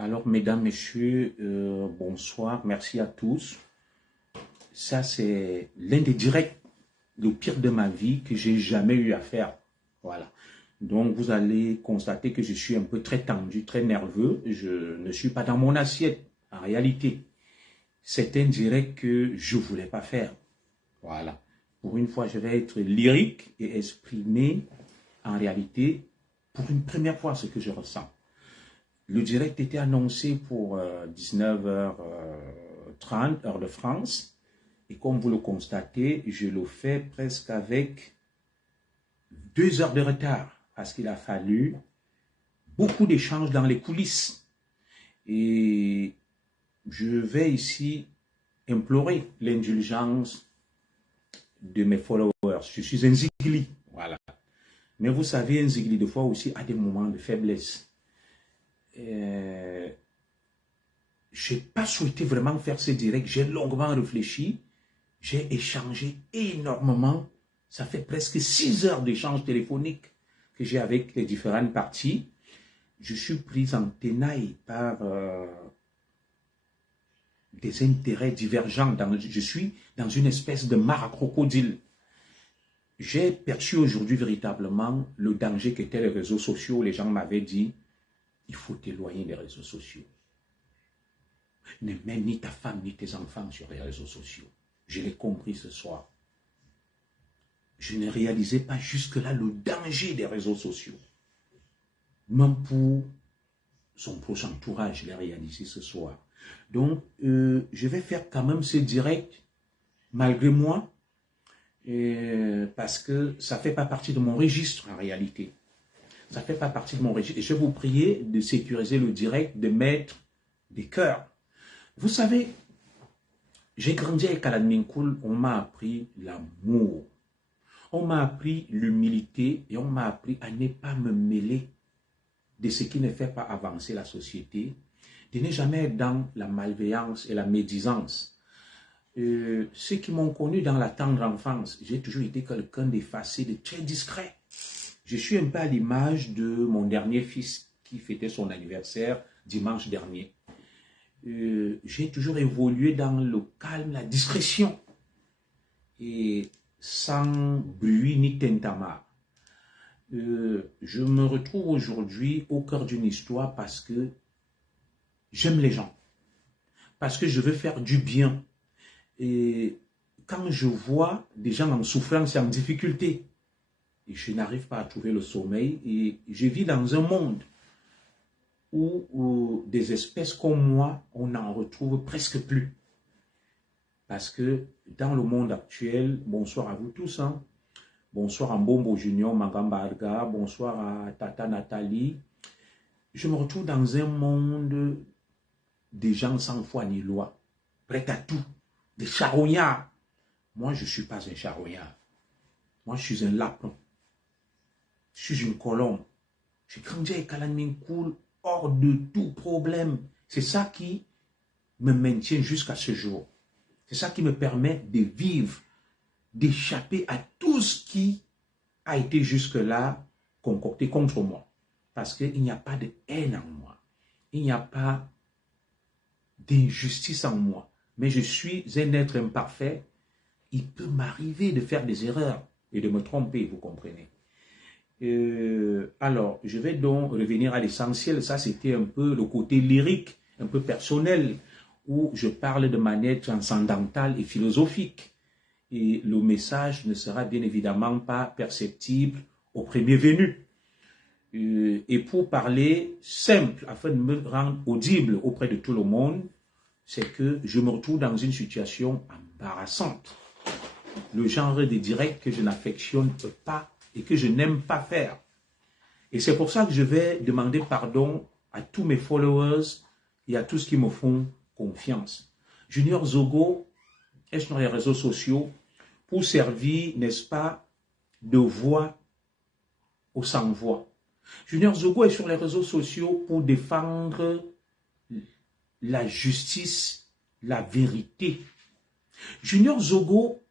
Alors, mesdames, messieurs, bonsoir, merci à tous. Ça, c'est l'un des directs, le pire de ma vie que j'ai jamais eu à faire. Voilà. Donc, vous allez constater que je suis un peu très tendu, très nerveux. Je ne suis pas dans mon assiette, en réalité. C'est un direct que je ne voulais pas faire. Voilà. Pour une fois, je vais être lyrique et exprimer, en réalité, pour une première fois, ce que je ressens. Le direct était annoncé pour 19h30, heure de France. Et comme vous le constatez, je le fais presque avec 2 heures de retard. Parce qu'il a fallu beaucoup d'échanges dans les coulisses. Et je vais ici implorer l'indulgence de mes followers. Je suis un zigli. Voilà. Mais vous savez, un zigli, des fois aussi, a des moments de faiblesse. Je n'ai pas souhaité vraiment faire ce direct. J'ai longuement réfléchi. J'ai échangé énormément. Ça fait presque 6 heures d'échange téléphonique que j'ai avec les différentes parties. Je suis pris en tenaille par des intérêts divergents. Je suis dans une espèce de mare à crocodile. J'ai perçu aujourd'hui véritablement le danger qu'étaient les réseaux sociaux. Les gens m'avaient dit, il faut t'éloigner des réseaux sociaux. Ne mets ni ta femme ni tes enfants sur les réseaux sociaux. Je l'ai compris ce soir. Je ne réalisais pas jusque-là le danger des réseaux sociaux. Même pour son proche entourage, je l'ai réalisé ce soir. Donc, je vais faire quand même ce direct, malgré moi, parce que ça ne fait pas partie de mon registre en réalité. Ça ne fait pas partie de mon registre. Et je vais vous prier de sécuriser le direct, de mettre des cœurs. Vous savez, j'ai grandi avec Alan Minkoul, on m'a appris l'amour. On m'a appris l'humilité et on m'a appris à ne pas me mêler de ce qui ne fait pas avancer la société, de ne jamais être dans la malveillance et la médisance. Ceux qui m'ont connu dans la tendre enfance, j'ai toujours été quelqu'un d'effacé, de très discret. Je suis un peu à l'image de mon dernier fils qui fêtait son anniversaire dimanche dernier. J'ai toujours évolué dans le calme, la discrétion. Et sans bruit ni tintamarre. Je me retrouve aujourd'hui au cœur d'une histoire parce que j'aime les gens, parce que je veux faire du bien. Et quand je vois des gens en souffrance et en difficulté, et je n'arrive pas à trouver le sommeil, et je vis dans un monde où des espèces comme moi, on n'en retrouve presque plus. Parce que dans le monde actuel, bonsoir à vous tous, hein. Bonsoir à Mbombo Junior, Magamba Adga, bonsoir à Tata Nathalie. Je me retrouve dans un monde des gens sans foi ni loi, prêts à tout, des charognards. Moi, je ne suis pas un charognard. Moi, je suis un lapin. Je suis une colombe. J'ai grandi avec Alan Minkoul hors de tout problème. C'est ça qui me maintient jusqu'à ce jour. C'est ça qui me permet de vivre, d'échapper à tout ce qui a été jusque-là concocté contre moi. Parce qu'il n'y a pas de haine en moi. Il n'y a pas d'injustice en moi. Mais je suis un être imparfait. Il peut m'arriver de faire des erreurs et de me tromper, vous comprenez. Alors, je vais donc revenir à l'essentiel. Ça, c'était un peu le côté lyrique, un peu personnel, où je parle de manière transcendantale et philosophique. Et le message ne sera bien évidemment pas perceptible au premier venu. Et pour parler simple, afin de me rendre audible auprès de tout le monde, c'est que je me retrouve dans une situation embarrassante. Le genre de direct que je n'affectionne pas et que je n'aime pas faire. Et c'est pour ça que je vais demander pardon à tous mes followers et à tous qui me font confiance. Junior Zogo est sur les réseaux sociaux pour servir, n'est-ce pas, de voix aux sans-voix. Junior Zogo est sur les réseaux sociaux pour défendre la justice, la vérité. Junior Zogo,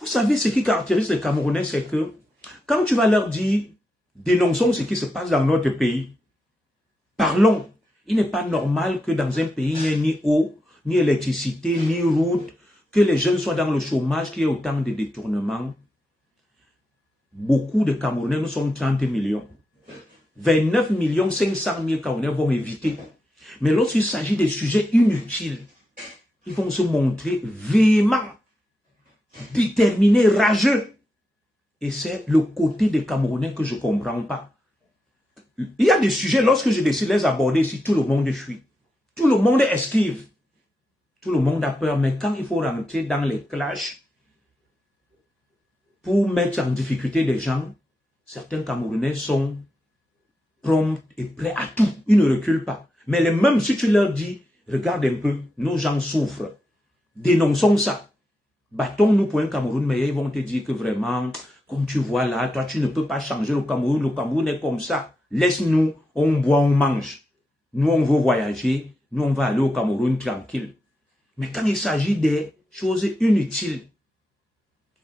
vous savez ce qui caractérise les Camerounais, c'est que quand tu vas leur dire, dénonçons ce qui se passe dans notre pays, parlons, Il n'est pas normal que dans un pays, il n'y ait ni eau, ni électricité, ni route, que les jeunes soient dans le chômage, qu'il y ait autant de détournements. Beaucoup de Camerounais, nous sommes 30 millions. 29 500 000 Camerounais vont éviter. Mais lorsqu'il s'agit des sujets inutiles, ils vont se montrer véhéments, déterminés, rageux. Et c'est le côté des Camerounais que je ne comprends pas. Il y a des sujets, lorsque je décide de les aborder ici, tout le monde fuit. Tout le monde esquive. Tout le monde a peur. Mais quand il faut rentrer dans les clashs pour mettre en difficulté des gens, certains Camerounais sont prompts et prêts à tout. Ils ne reculent pas. Mais les mêmes, si tu leur dis, regarde un peu, nos gens souffrent. Dénonçons ça. Battons-nous pour un Cameroun meilleur. Ils vont te dire que vraiment, comme tu vois là, toi tu ne peux pas changer le Cameroun. Le Cameroun est comme ça. Laisse-nous, on boit, on mange. Nous, on veut voyager. Nous, on va aller au Cameroun tranquille. Mais quand il s'agit des choses inutiles,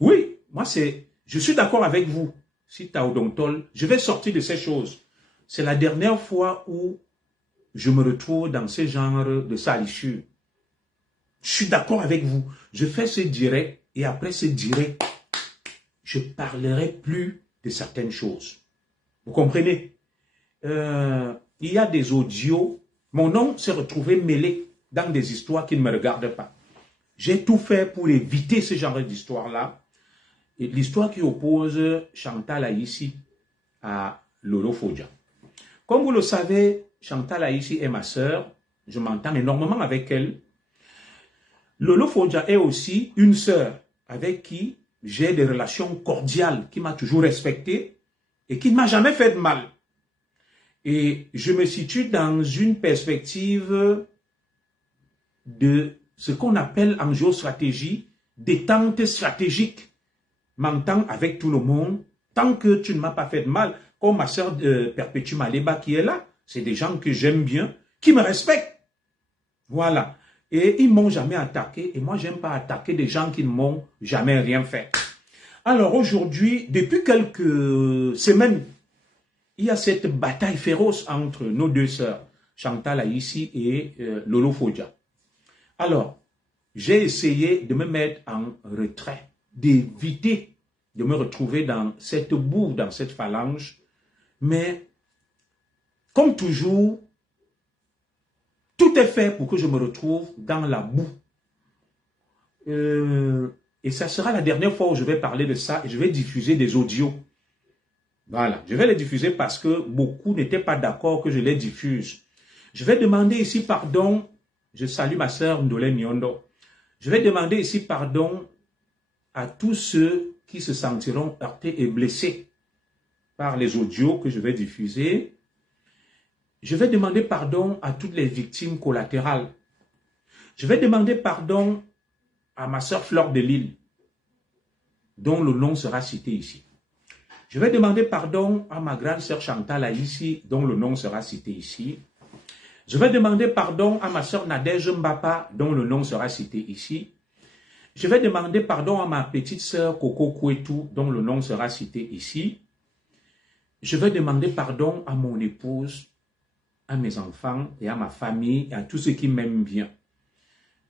oui, moi, je suis d'accord avec vous. Si tu as Odontol, je vais sortir de ces choses. C'est la dernière fois où je me retrouve dans ce genre de salissure. Je suis d'accord avec vous. Je fais ce direct et après ce direct, je ne parlerai plus de certaines choses. Vous comprenez? Il y a des audios. Mon nom s'est retrouvé mêlé dans des histoires qui ne me regardent pas. J'ai tout fait pour éviter ce genre d'histoire-là. Et l'histoire qui oppose Chantal Aïssi à Lolo Fodja. Comme vous le savez, Chantal Aïssi est ma sœur. Je m'entends énormément avec elle. Lolo Fodja est aussi une sœur avec qui j'ai des relations cordiales, qui m'a toujours respecté et qui ne m'a jamais fait de mal. Et je me situe dans une perspective de ce qu'on appelle en géostratégie détente stratégique. M'entends avec tout le monde, tant que tu ne m'as pas fait de mal, comme ma sœur Perpétue Maleba qui est là, c'est des gens que j'aime bien, qui me respectent. Voilà. Et ils ne m'ont jamais attaqué, et moi j'aime pas attaquer des gens qui ne m'ont jamais rien fait. Alors aujourd'hui, depuis quelques semaines, il y a cette bataille féroce entre nos deux sœurs, Chantal Aïssi et Lolo Fodja. Alors, j'ai essayé de me mettre en retrait, d'éviter de me retrouver dans cette boue, dans cette phalange. Mais, comme toujours, tout est fait pour que je me retrouve dans la boue. Et ça sera la dernière fois où je vais parler de ça et je vais diffuser des audios. Voilà, je vais les diffuser parce que beaucoup n'étaient pas d'accord que je les diffuse. Je vais demander ici pardon, je salue ma sœur Ndolé Nyondo. Je vais demander ici pardon à tous ceux qui se sentiront heurtés et blessés par les audios que je vais diffuser. Je vais demander pardon à toutes les victimes collatérales. Je vais demander pardon à ma sœur Fleur de Lille, dont le nom sera cité ici. Je vais demander pardon à ma grande sœur Chantal Aïssi, dont le nom sera cité ici. Je vais demander pardon à ma sœur Nadège Mbapa, dont le nom sera cité ici. Je vais demander pardon à ma petite sœur Coco Kouetou, dont le nom sera cité ici. Je vais demander pardon à mon épouse, à mes enfants et à ma famille et à tous ceux qui m'aiment bien.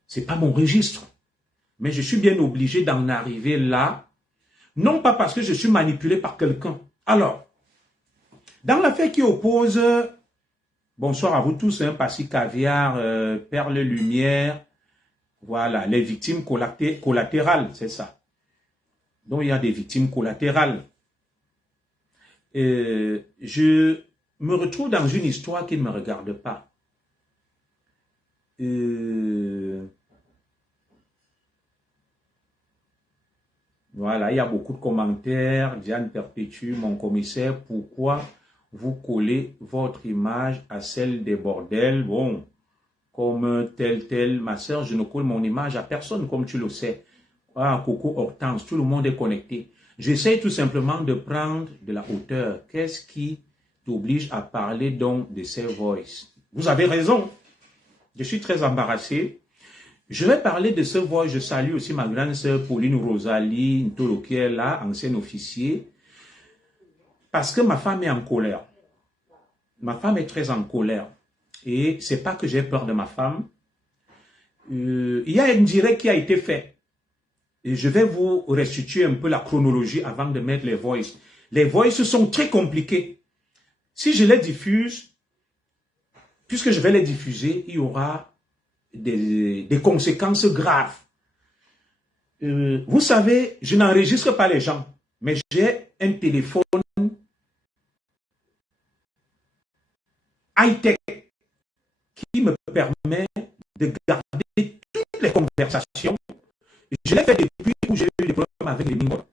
Ce n'est pas mon registre, mais je suis bien obligé d'en arriver là. Non pas parce que je suis manipulé par quelqu'un. Alors, dans l'affaire qui oppose, bonsoir à vous tous, hein, Passy Caviar, Perle Lumière, voilà, les victimes collatérales, c'est ça. Donc, il y a des victimes collatérales. Je me retrouve dans une histoire qui ne me regarde pas. Voilà, il y a beaucoup de commentaires. Diane Perpétue, mon commissaire, pourquoi vous collez votre image à celle des bordels? Bon, comme tel, ma soeur, je ne colle mon image à personne, comme tu le sais. Ah, Coco Hortense, tout le monde est connecté. J'essaie tout simplement de prendre de la hauteur. Qu'est-ce qui t'oblige à parler donc de ces voices? Vous avez raison. Je suis très embarrassé. Je vais parler de ce voix. Je salue aussi ma grande sœur Pauline Rosalie Ntolo qui est là, ancienne officier. Parce que ma femme est en colère. Ma femme est très en colère. Et c'est pas que j'ai peur de ma femme. Il y a un direct qui a été fait. Et je vais vous restituer un peu la chronologie avant de mettre les voices. Les voices sont très compliquées. Si je les diffuse, puisque je vais les diffuser, il y aura des conséquences graves. Vous savez, je n'enregistre pas les gens, mais j'ai un téléphone high-tech qui me permet de garder toutes les conversations. Je l'ai fait depuis où j'ai eu des problèmes avec les mineurs.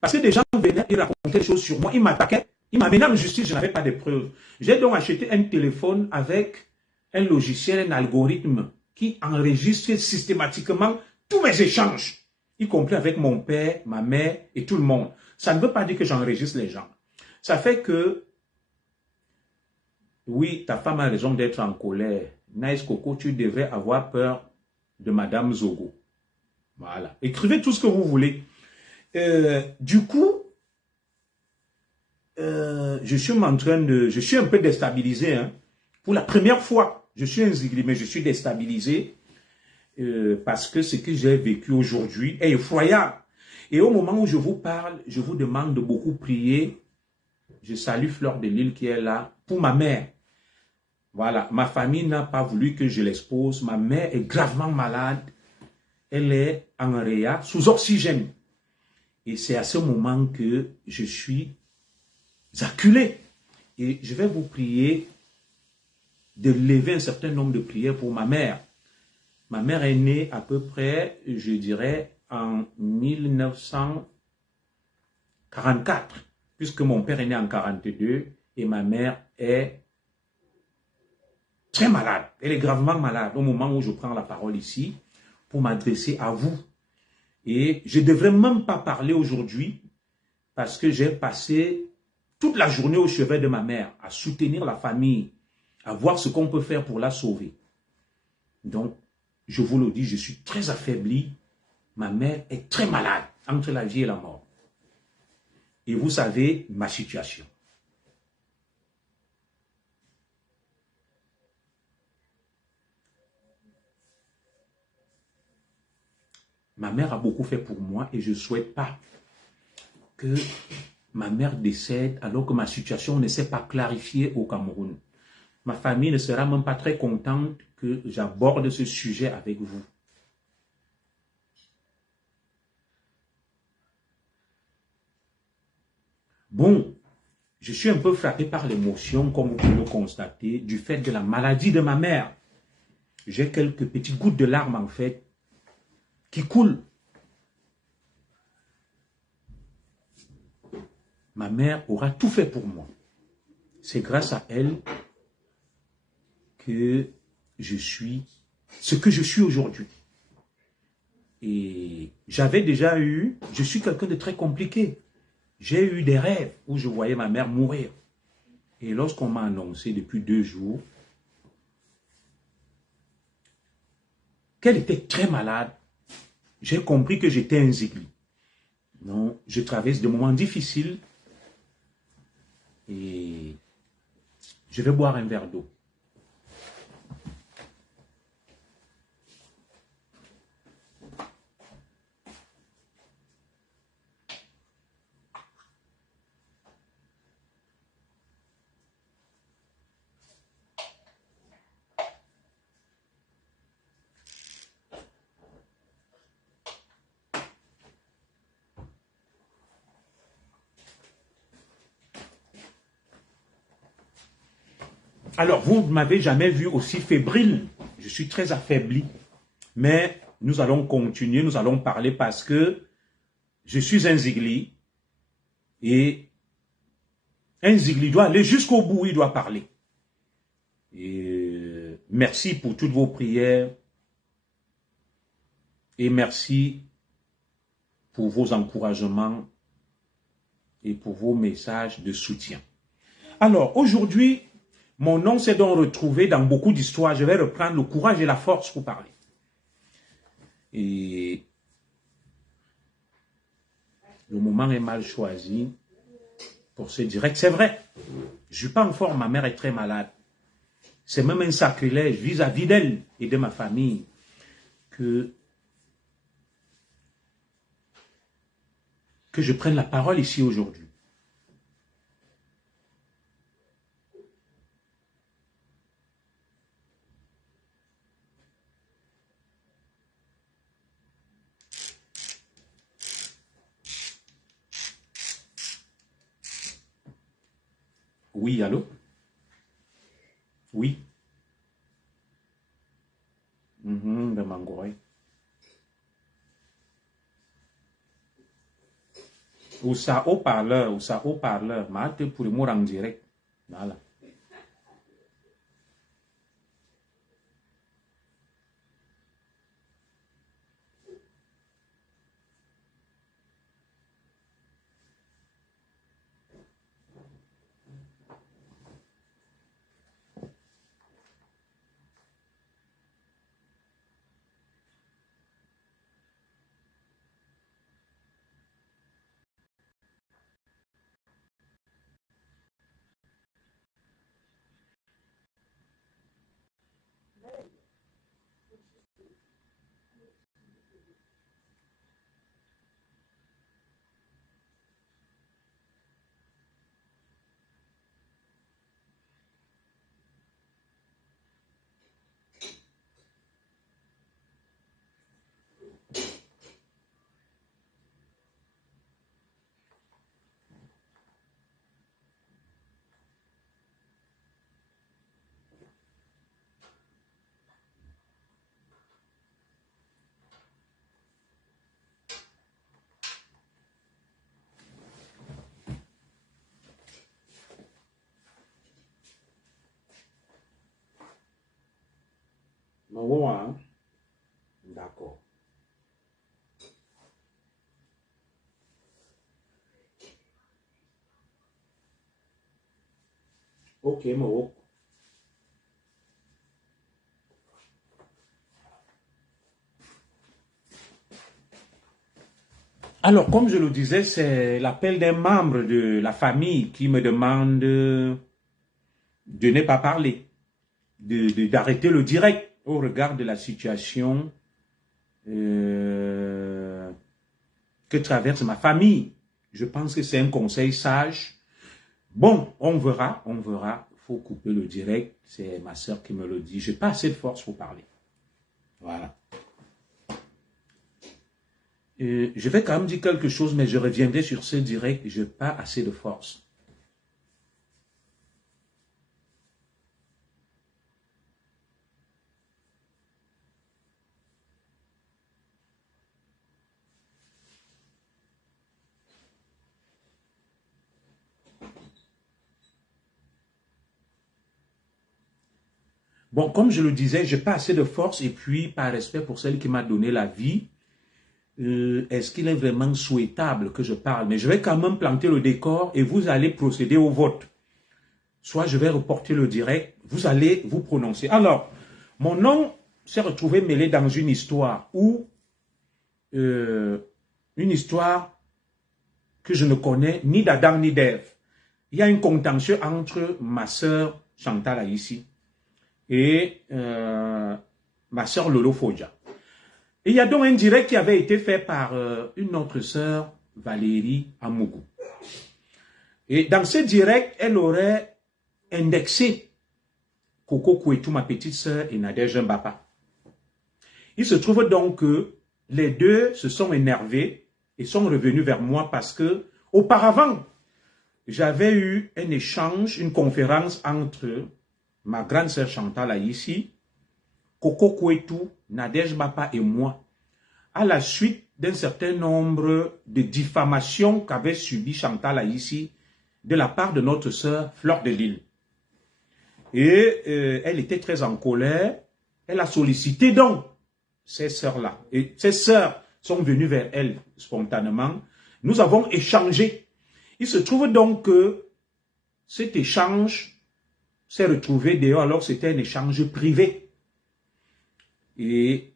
Parce que des gens venaient et racontaient des choses sur moi, ils m'attaquaient, ils m'amenaient en justice, je n'avais pas de preuves. J'ai donc acheté un téléphone avec un logiciel, un algorithme qui enregistre systématiquement tous mes échanges, y compris avec mon père, ma mère et tout le monde. Ça ne veut pas dire que j'enregistre les gens. Ça fait que, oui, ta femme a raison d'être en colère. Nice Coco, tu devrais avoir peur de Madame Zogo. Voilà. Écrivez tout ce que vous voulez. Du coup, je suis un peu déstabilisé. Hein. Pour la première fois, je suis un zigli, mais je suis déstabilisé parce que ce que j'ai vécu aujourd'hui est effroyable. Et au moment où je vous parle, je vous demande de beaucoup prier. Je salue Fleur de Lille qui est là pour ma mère. Voilà, ma famille n'a pas voulu que je l'expose. Ma mère est gravement malade. Elle est en réa, sous oxygène. Et c'est à ce moment que je suis acculé. Et je vais vous prier de lever un certain nombre de prières pour ma mère. Ma mère est née à peu près, je dirais, en 1944, puisque mon père est né en 1942 et ma mère est très malade. Elle est gravement malade au moment où je prends la parole ici pour m'adresser à vous. Et je ne devrais même pas parler aujourd'hui parce que j'ai passé toute la journée au chevet de ma mère à soutenir la famille, à voir ce qu'on peut faire pour la sauver. Donc, je vous le dis, je suis très affaibli. Ma mère est très malade entre la vie et la mort. Et vous savez ma situation. Ma mère a beaucoup fait pour moi et je ne souhaite pas que ma mère décède alors que ma situation ne s'est pas clarifiée au Cameroun. Ma famille ne sera même pas très contente que j'aborde ce sujet avec vous. Bon, je suis un peu frappé par l'émotion, comme vous pouvez le constater, du fait de la maladie de ma mère. J'ai quelques petites gouttes de larmes, en fait, qui coulent. Ma mère aura tout fait pour moi. C'est grâce à elle que je suis ce que je suis aujourd'hui. Et j'avais déjà eu, je suis quelqu'un de très compliqué. J'ai eu des rêves où je voyais ma mère mourir. Et lorsqu'on m'a annoncé depuis 2 jours qu'elle était très malade, j'ai compris que j'étais un zigli. Non, je traverse des moments difficiles et je vais boire un verre d'eau. Alors, vous ne m'avez jamais vu aussi fébrile. Je suis très affaibli. Mais nous allons continuer, nous allons parler parce que je suis un zigli. Et un zigli doit aller jusqu'au bout, il doit parler. Et merci pour toutes vos prières. Et merci pour vos encouragements et pour vos messages de soutien. Alors, aujourd'hui, mon nom s'est donc retrouvé dans beaucoup d'histoires. Je vais reprendre le courage et la force pour parler. Et le moment est mal choisi pour ce direct. C'est vrai, je ne suis pas en forme, ma mère est très malade. c'est même un sacrilège vis-à-vis d'elle et de ma famille que je prenne la parole ici aujourd'hui. Oui, allô? Oui. De Mangouré. Ou ça haut-parleur, mate pour le mot en direct. Voilà. Hein? D'accord. Ok, Mawo. Alors, comme je le disais, c'est l'appel d'un membre de la famille qui me demande de ne pas parler, d'arrêter le direct au regard de la situation que traverse ma famille. Je pense que c'est un conseil sage. Bon, on verra. Il faut couper le direct. C'est ma soeur qui me le dit. Je n'ai pas assez de force pour parler. Voilà. Je vais quand même dire quelque chose, mais je reviendrai sur ce direct. Je n'ai pas assez de force. Bon, comme je le disais, je n'ai pas assez de force et puis, par respect pour celle qui m'a donné la vie, est-ce qu'il est vraiment souhaitable que je parle? Mais je vais quand même planter le décor et vous allez procéder au vote. Soit je vais reporter le direct, vous allez vous prononcer. Alors, mon nom s'est retrouvé mêlé dans une histoire une histoire que je ne connais ni d'Adam ni d'Ève. Il y a un contentieux entre ma sœur Chantal Aïssi et ma sœur Lolo Fodja. Et il y a donc un direct qui avait été fait par une autre sœur, Valérie Amougou. Et dans ce direct, elle aurait indexé Coco Kouetou, ma petite sœur, et Nadège Mbapa. Il se trouve donc que les deux se sont énervés et sont revenus vers moi parce que, auparavant, j'avais eu un échange, une conférence entre ma grande sœur Chantal Aïssi, Coco Kouetou, Nadège Mbapa et moi, à la suite d'un certain nombre de diffamations qu'avait subi Chantal Aïssi de la part de notre sœur Fleur de Lille. Et elle était très en colère. Elle a sollicité donc ces sœurs-là. Et ces sœurs sont venues vers elle spontanément. Nous avons échangé. Il se trouve donc que cet échange s'est retrouvé d'ailleurs, alors c'était un échange privé. Et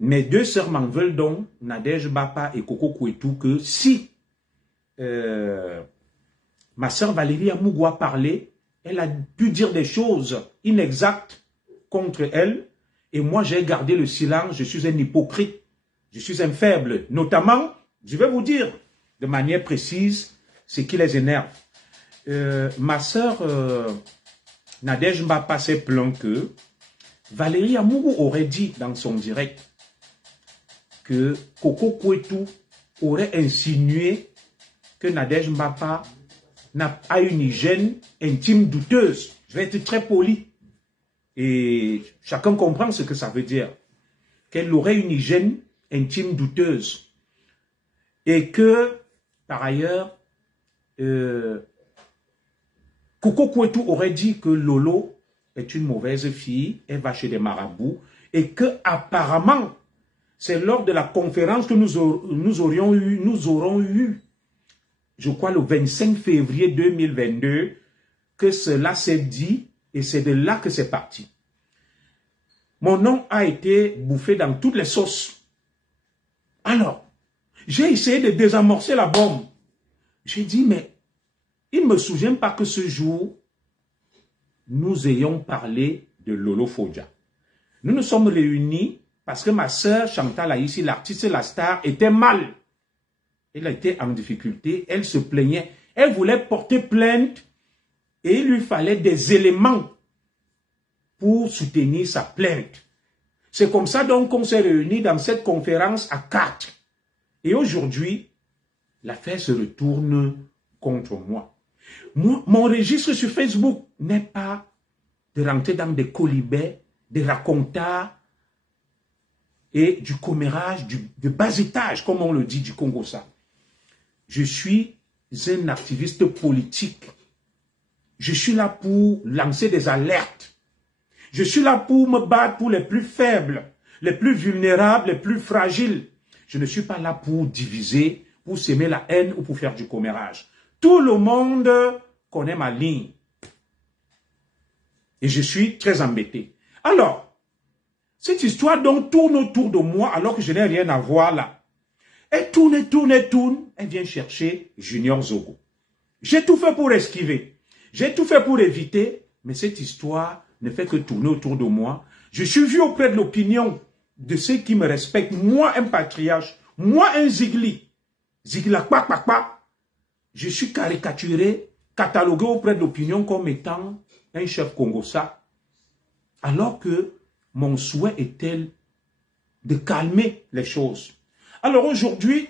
mes deux sœurs m'en veulent donc, Nadège Bapa et Coco Kouetou, que si ma sœur Valérie Amougou a parlé, Elle a pu dire des choses inexactes contre elle. Et moi, j'ai gardé le silence. Je suis un hypocrite. Je suis un faible. Notamment, je vais vous dire de manière précise ce qui les énerve. Ma sœur Nadège Mbapa s'est plaint que Valérie Amourou aurait dit dans son direct que Coco Kouetou aurait insinué que Nadège Mbapa a une hygiène intime douteuse. Je vais être très poli. Et chacun comprend ce que ça veut dire. Qu'elle aurait une hygiène intime douteuse. Et que, par ailleurs, Coco Kouetou aurait dit que Lolo est une mauvaise fille, elle va chez des marabouts, et que apparemment, c'est lors de la conférence que nous aurons eu, je crois le 25 février 2022, que cela s'est dit, et c'est de là que c'est parti. Mon nom a été bouffé dans toutes les sauces. Alors, j'ai essayé de désamorcer la bombe. J'ai dit, mais il ne me souvient pas que ce jour, nous ayons parlé de Lolo Fodja. Nous nous sommes réunis parce que ma sœur Chantal Aïssi, l'artiste et la star, était mal. Elle était en difficulté, elle se plaignait. Elle voulait porter plainte et il lui fallait des éléments pour soutenir sa plainte. C'est comme ça donc qu'on s'est réunis dans cette conférence à 4. Et aujourd'hui, l'affaire se retourne contre moi. Mon registre sur Facebook n'est pas de rentrer dans des colibets, des racontas et du commérage, du bas étage, comme on le dit du Congo ça. Je suis un activiste politique. Je suis là pour lancer des alertes. Je suis là pour me battre pour les plus faibles, les plus vulnérables, les plus fragiles. Je ne suis pas là pour diviser, pour s'aimer la haine ou pour faire du commérage. Tout le monde connaît ma ligne. Et je suis très embêté. Alors, cette histoire donc tourne autour de moi alors que je n'ai rien à voir là. Elle tourne, elle vient chercher Junior Zogo. J'ai tout fait pour esquiver. J'ai tout fait pour éviter, mais cette histoire ne fait que tourner autour de moi. Je suis vu auprès de l'opinion de ceux qui me respectent. Moi, un patriarche. Moi, un Zigli. Zigla, je suis caricaturé, catalogué auprès de l'opinion comme étant un chef congossa. Alors que mon souhait était de calmer les choses. Alors aujourd'hui,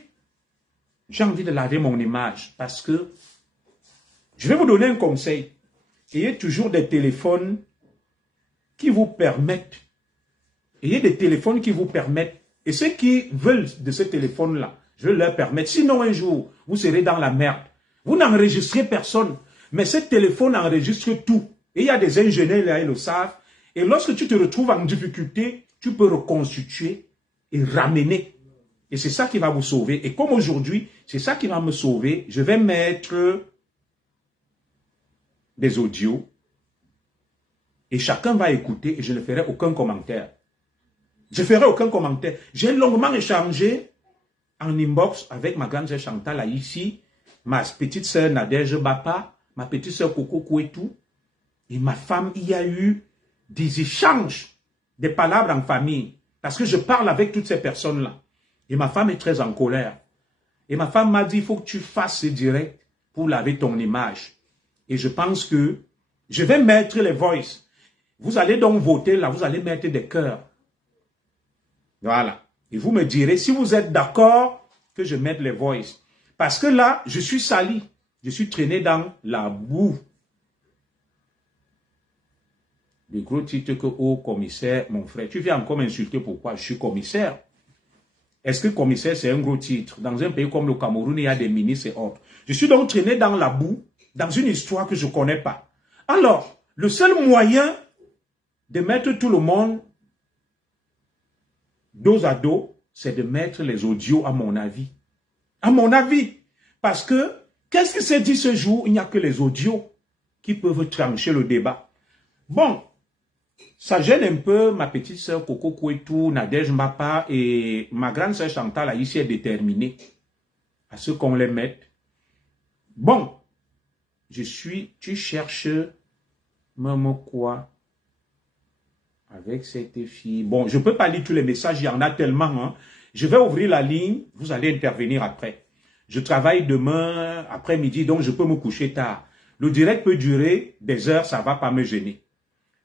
j'ai envie de laver mon image parce que je vais vous donner un conseil. Ayez toujours des téléphones qui vous permettent. Ayez des téléphones qui vous permettent. Et ceux qui veulent de ce téléphone-là, je vais leur permettre. Sinon, un jour, vous serez dans la merde. Vous n'enregistrez personne. Mais ce téléphone enregistre tout. Et il y a des ingénieurs là, ils le savent. Et lorsque tu te retrouves en difficulté, tu peux reconstituer et ramener. Et c'est ça qui va vous sauver. Et comme aujourd'hui, c'est ça qui va me sauver, je vais mettre des audios. Et chacun va écouter et je ne ferai aucun commentaire. Je ne ferai aucun commentaire. J'ai longuement échangé en inbox avec ma grande sœur Chantal Aïssi, ma petite sœur Nadège Mbapa, ma petite sœur Coco Kouetou et ma femme. Il y a eu des échanges, des palabres en famille. Parce que je parle avec toutes ces personnes-là. Et ma femme est très en colère. Et ma femme m'a dit, il faut que tu fasses ce direct pour laver ton image. Et je pense que je vais mettre les voices. Vous allez donc voter là, vous allez mettre des cœurs. Voilà. Et vous me direz si vous êtes d'accord que je mette les voices. Parce que là, je suis sali. Je suis traîné dans la boue. Le gros titre que au commissaire, mon frère, tu viens encore m'insulter pourquoi je suis commissaire. Est-ce que commissaire, c'est un gros titre? Dans un pays comme le Cameroun, il y a des ministres et autres. Je suis donc traîné dans la boue, dans une histoire que je ne connais pas. Alors, le seul moyen de mettre tout le monde dos à dos, c'est de mettre les audios à mon avis. À mon avis. Parce que, qu'est-ce qui s'est dit ce jour? Il n'y a que les audios qui peuvent trancher le débat. Bon, ça gêne un peu ma petite sœur Coco Kouetou, Nadège Mbapa et ma grande sœur Chantal Aïssi est déterminée à ce qu'on les mette. Bon, tu cherches Même quoi? Avec cette fille. Bon, je ne peux pas lire tous les messages, il y en a tellement. Hein. Je vais ouvrir la ligne, vous allez intervenir après. Je travaille demain après-midi, donc je peux me coucher tard. Le direct peut durer des heures, ça ne va pas me gêner.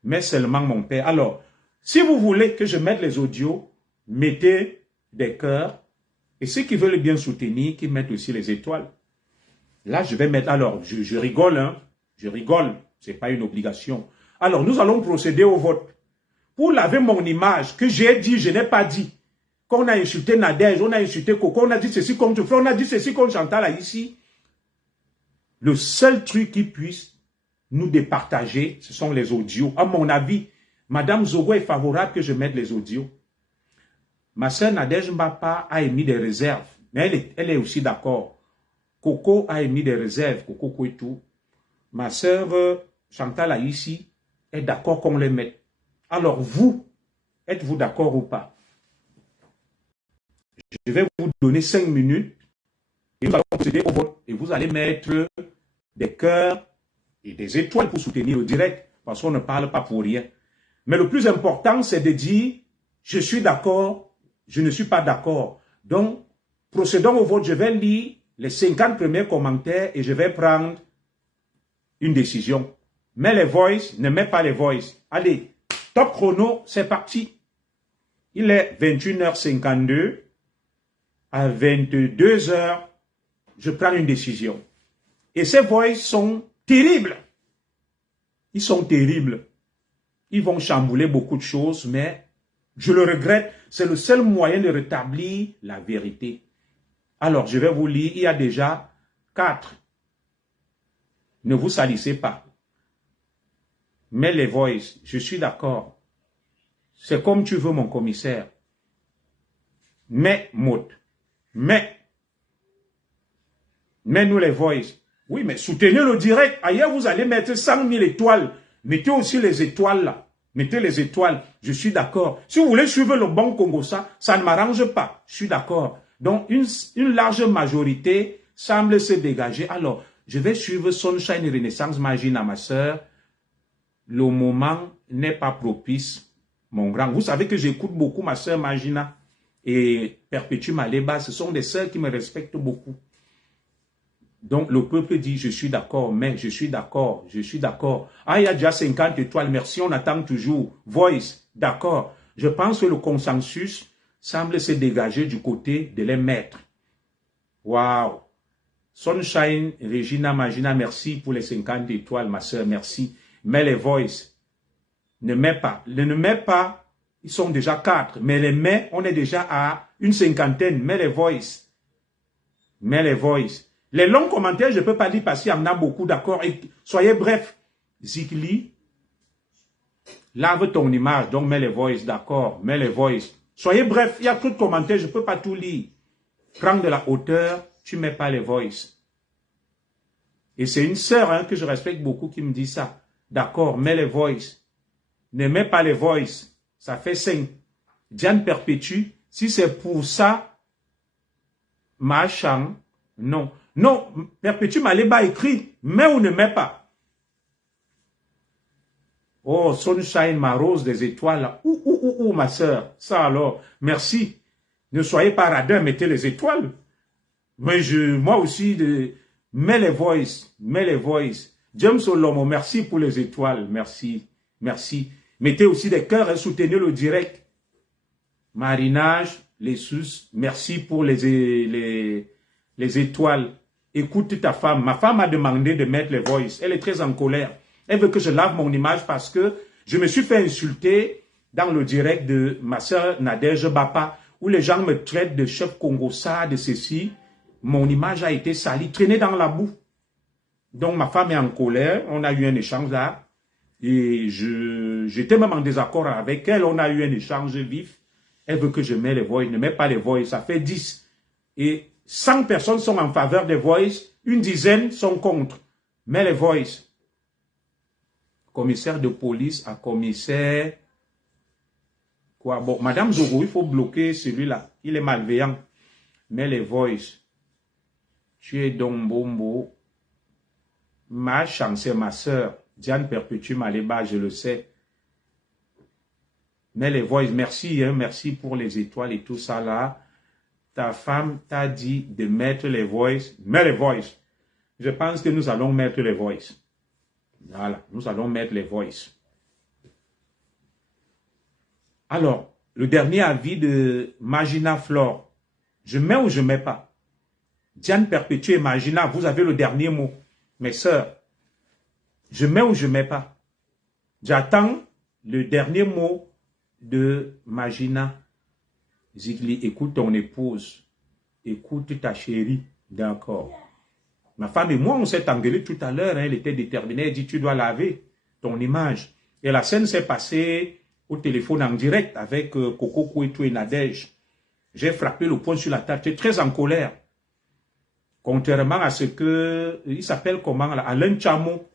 Mais seulement mon père. Alors, si vous voulez que je mette les audios, mettez des cœurs. Et ceux qui veulent bien soutenir, qui mettent aussi les étoiles. Là, je vais mettre... Alors, je rigole, hein. Je rigole. Ce n'est pas une obligation. Alors, nous allons procéder au vote. Pour laver mon image, que j'ai dit, je n'ai pas dit. Qu'on a insulté Nadège, on a insulté Coco, on a dit ceci contre Flo, on a dit ceci contre Chantal ici. Le seul truc qui puisse nous départager, ce sont les audios. À mon avis, Madame Zogo est favorable que je mette les audios. Ma soeur Nadège Mbapa a émis des réserves, mais elle est aussi d'accord. Coco a émis des réserves, Coco Kouetou. Ma soeur Chantal ici est d'accord qu'on les mette. Alors vous, êtes-vous d'accord ou pas? Je vais vous donner 5 minutes et nous allons procéder au vote. Et vous allez mettre des cœurs et des étoiles pour soutenir le direct, parce qu'on ne parle pas pour rien. Mais le plus important, c'est de dire, je suis d'accord, je ne suis pas d'accord. Donc, procédons au vote. Je vais lire les 50 premiers commentaires et je vais prendre une décision. Mets les voices, ne mets pas les voices. Allez. Top chrono, c'est parti. Il est 21h52. À 22h, je prends une décision. Et ces voix sont terribles. Ils sont terribles. Ils vont chambouler beaucoup de choses, mais je le regrette. C'est le seul moyen de rétablir la vérité. Alors, je vais vous lire. Il y a déjà 4. Ne vous salissez pas. Mais les voices, je suis d'accord. C'est comme tu veux, mon commissaire. Mais, Maud. Mais nous les voices. Oui, mais soutenez le direct. Ailleurs, vous allez mettre 100 000 étoiles. Mettez aussi les étoiles là. Mettez les étoiles. Je suis d'accord. Si vous voulez suivre le bon Congo, ça ne m'arrange pas. Je suis d'accord. Donc, une large majorité semble se dégager. Alors, je vais suivre Sunshine Renaissance Magina, ma soeur. Le moment n'est pas propice, mon grand. Vous savez que j'écoute beaucoup ma soeur Magina et Perpétue Maléba. Ce sont des sœurs qui me respectent beaucoup. Donc, le peuple dit, je suis d'accord, mais je suis d'accord, je suis d'accord. Ah, il y a déjà 50 étoiles, merci, on attend toujours. Voice, d'accord. Je pense que le consensus semble se dégager du côté de les maîtres. Waouh. Sunshine, Regina, Magina, merci pour les 50 étoiles, ma soeur, merci. Mais les voice, ne mets pas. Ne mets pas, ils sont déjà 4. Mais les mais, on est déjà à une 50aine. Mais les voice. Mais les voice. Les longs commentaires, je ne peux pas lire parce qu'il y en a beaucoup, d'accord. Soyez bref. Zikli, lave ton image, donc mets les voice, d'accord. Mets les voice. Soyez bref, il y a trop de commentaires, je ne peux pas tout lire. Prends de la hauteur, tu ne mets pas les voice. Et c'est une sœur hein, que je respecte beaucoup qui me dit ça. D'accord, mets les voice. Ne mets pas les voice. Ça fait 5. Diane Perpétue, si c'est pour ça, machin, non. Non, Perpétue Maléba écrit, mets ou ne mets pas. Oh, Sunshine, ma rose des étoiles. Ma soeur. Ça alors, merci. Ne soyez pas radin, mettez les étoiles. Mais moi aussi, mets les voice, mets les voice. James Olomo, merci pour les étoiles, merci, merci. Mettez aussi des cœurs et soutenez le direct. Marinage, les sous, merci pour les étoiles. Écoute ta femme. Ma femme a demandé de mettre les voice. Elle est très en colère. Elle veut que je lave mon image parce que je me suis fait insulter dans le direct de ma soeur Nadège Bapa, où les gens me traitent de chef Congo, ça, de ceci. Mon image a été salie, traînée dans la boue. Donc ma femme est en colère. On a eu un échange là. Et j'étais même en désaccord avec elle. On a eu un échange vif. Elle veut que je mette les voice. Ne mets pas les voice. Ça fait 10. Et 100 personnes sont en faveur des voice. Une dizaine sont contre. Mets les voice. Commissaire de police à commissaire. Quoi? Bon, Madame Zogo, il faut bloquer celui-là. Il est malveillant. Mets les voice. Tu es donc Bombo. Ma chance, c'est ma soeur. Diane Perpétue Maléba, je le sais. Mais les voices, merci, hein, merci pour les étoiles et tout ça là. Ta femme t'a dit de mettre les voices. Mets les voices. Je pense que nous allons mettre les voices. Voilà, nous allons mettre les voices. Alors, le dernier avis de Magina Flore. Je mets ou je ne mets pas? Diane Perpétue et Magina, vous avez le dernier mot. Mes sœurs, je mets ou je ne mets pas? J'attends le dernier mot de Magina. Zigli, écoute ton épouse. Écoute ta chérie. D'accord. Ma femme et moi, on s'est engueulé tout à l'heure. Hein, elle était déterminée. Elle dit, tu dois laver ton image. Et la scène s'est passée au téléphone en direct avec Coco Kouetou et Nadège. J'ai frappé le poing sur la table. J'étais très en colère. Contrairement à ce que, il s'appelle comment, là, Alain Chamo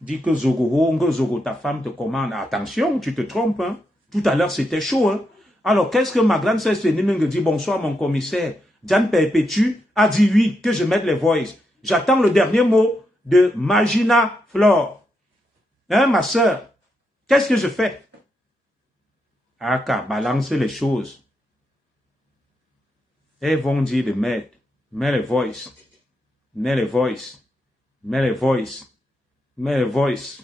dit que Zogo, ta femme te commande. Attention, tu te trompes. Hein. Tout à l'heure, c'était chaud. Hein. Alors, qu'est-ce que ma grande sœur Sténiming dit? Bonsoir, mon commissaire. Diane Perpétue a dit oui, que je mette les voices. J'attends le dernier mot de Magina Flore. Hein, ma sœur? Qu'est-ce que je fais? Aka, balance les choses. Elles vont dire de mettre. Mets les voices. Mets les voices. Mets les voices. Mets les voices.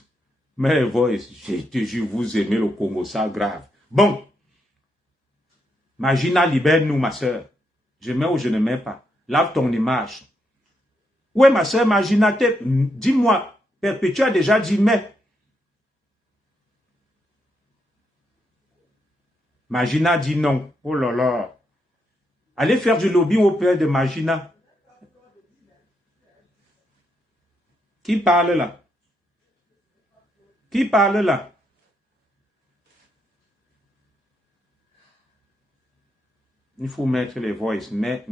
Mets les voices. J'ai toujours vous aimé le Congo, ça grave. Bon. Magina, libère-nous, ma soeur. Je mets ou je ne mets pas. Lave ton image. Oui, ma soeur, Magina, dis-moi. Perpétue a déjà dit mais. Magina dit non. Oh là là. Allez faire du lobby auprès de Magina. Qui parle là? Qui parle là? Il faut mettre les voices. Mais,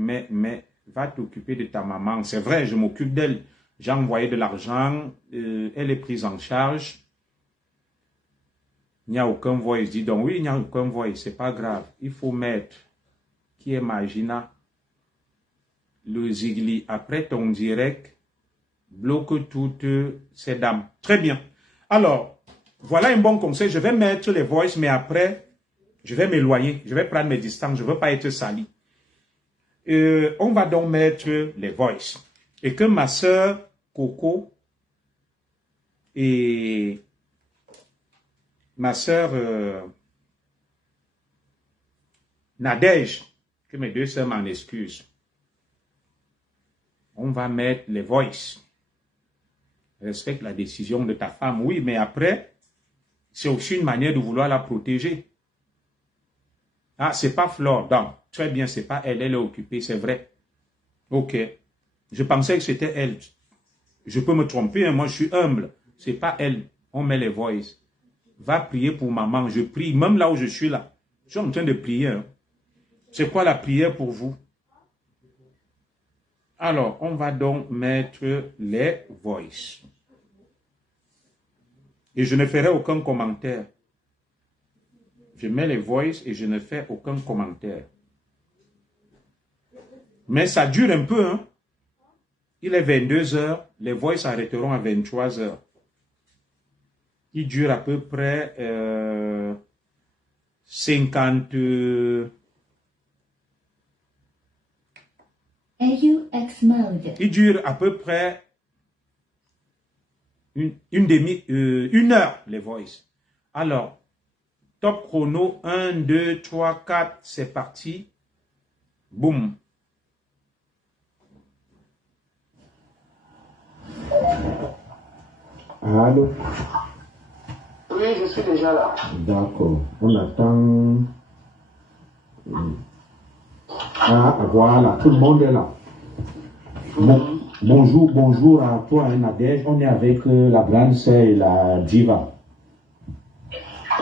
va t'occuper de ta maman. C'est vrai, je m'occupe d'elle. J'ai envoyé de l'argent. Elle est prise en charge. Il n'y a aucun voice. Dis donc, oui, il n'y a aucun voice. C'est pas grave. Il faut mettre. Qui est Magina? Le Zigli. Après ton direct, bloque toutes ces dames. Très bien. Alors, voilà un bon conseil. Je vais mettre les voices, mais après, je vais m'éloigner. Je vais prendre mes distances. Je ne veux pas être sali. On va donc mettre les voices. Et que ma soeur Coco et ma soeur Nadège, que mes deux sœurs m'en excusent. On va mettre les voices. Respecte la décision de ta femme. Oui, mais après, c'est aussi une manière de vouloir la protéger. Ah, c'est pas Flore. Donc, très bien, c'est pas elle. Elle est occupée, c'est vrai. Ok. Je pensais que c'était elle. Je peux me tromper, hein, moi je suis humble. C'est pas elle. On met les voices. Va prier pour maman. Je prie, même là où je suis là. Je suis en train de prier. Hein. C'est quoi la prière pour vous? Alors, on va donc mettre les voices. Et je ne ferai aucun commentaire. Je mets les voices et je ne fais aucun commentaire. Mais ça dure un peu. Hein? Il est 22 h. Les voices s'arrêteront à 23 h. Il dure à peu près 50... AUX mode. Il dure à peu près une heure, les voices. Alors, top chrono, 1, 2, 3, 4, c'est parti. Boum. Allô? Oui, je suis déjà là. D'accord. On attend. Ah, voilà, tout le monde est là. Bon, bonjour à toi, hein, Nadège. On est avec la grande sœur et la diva.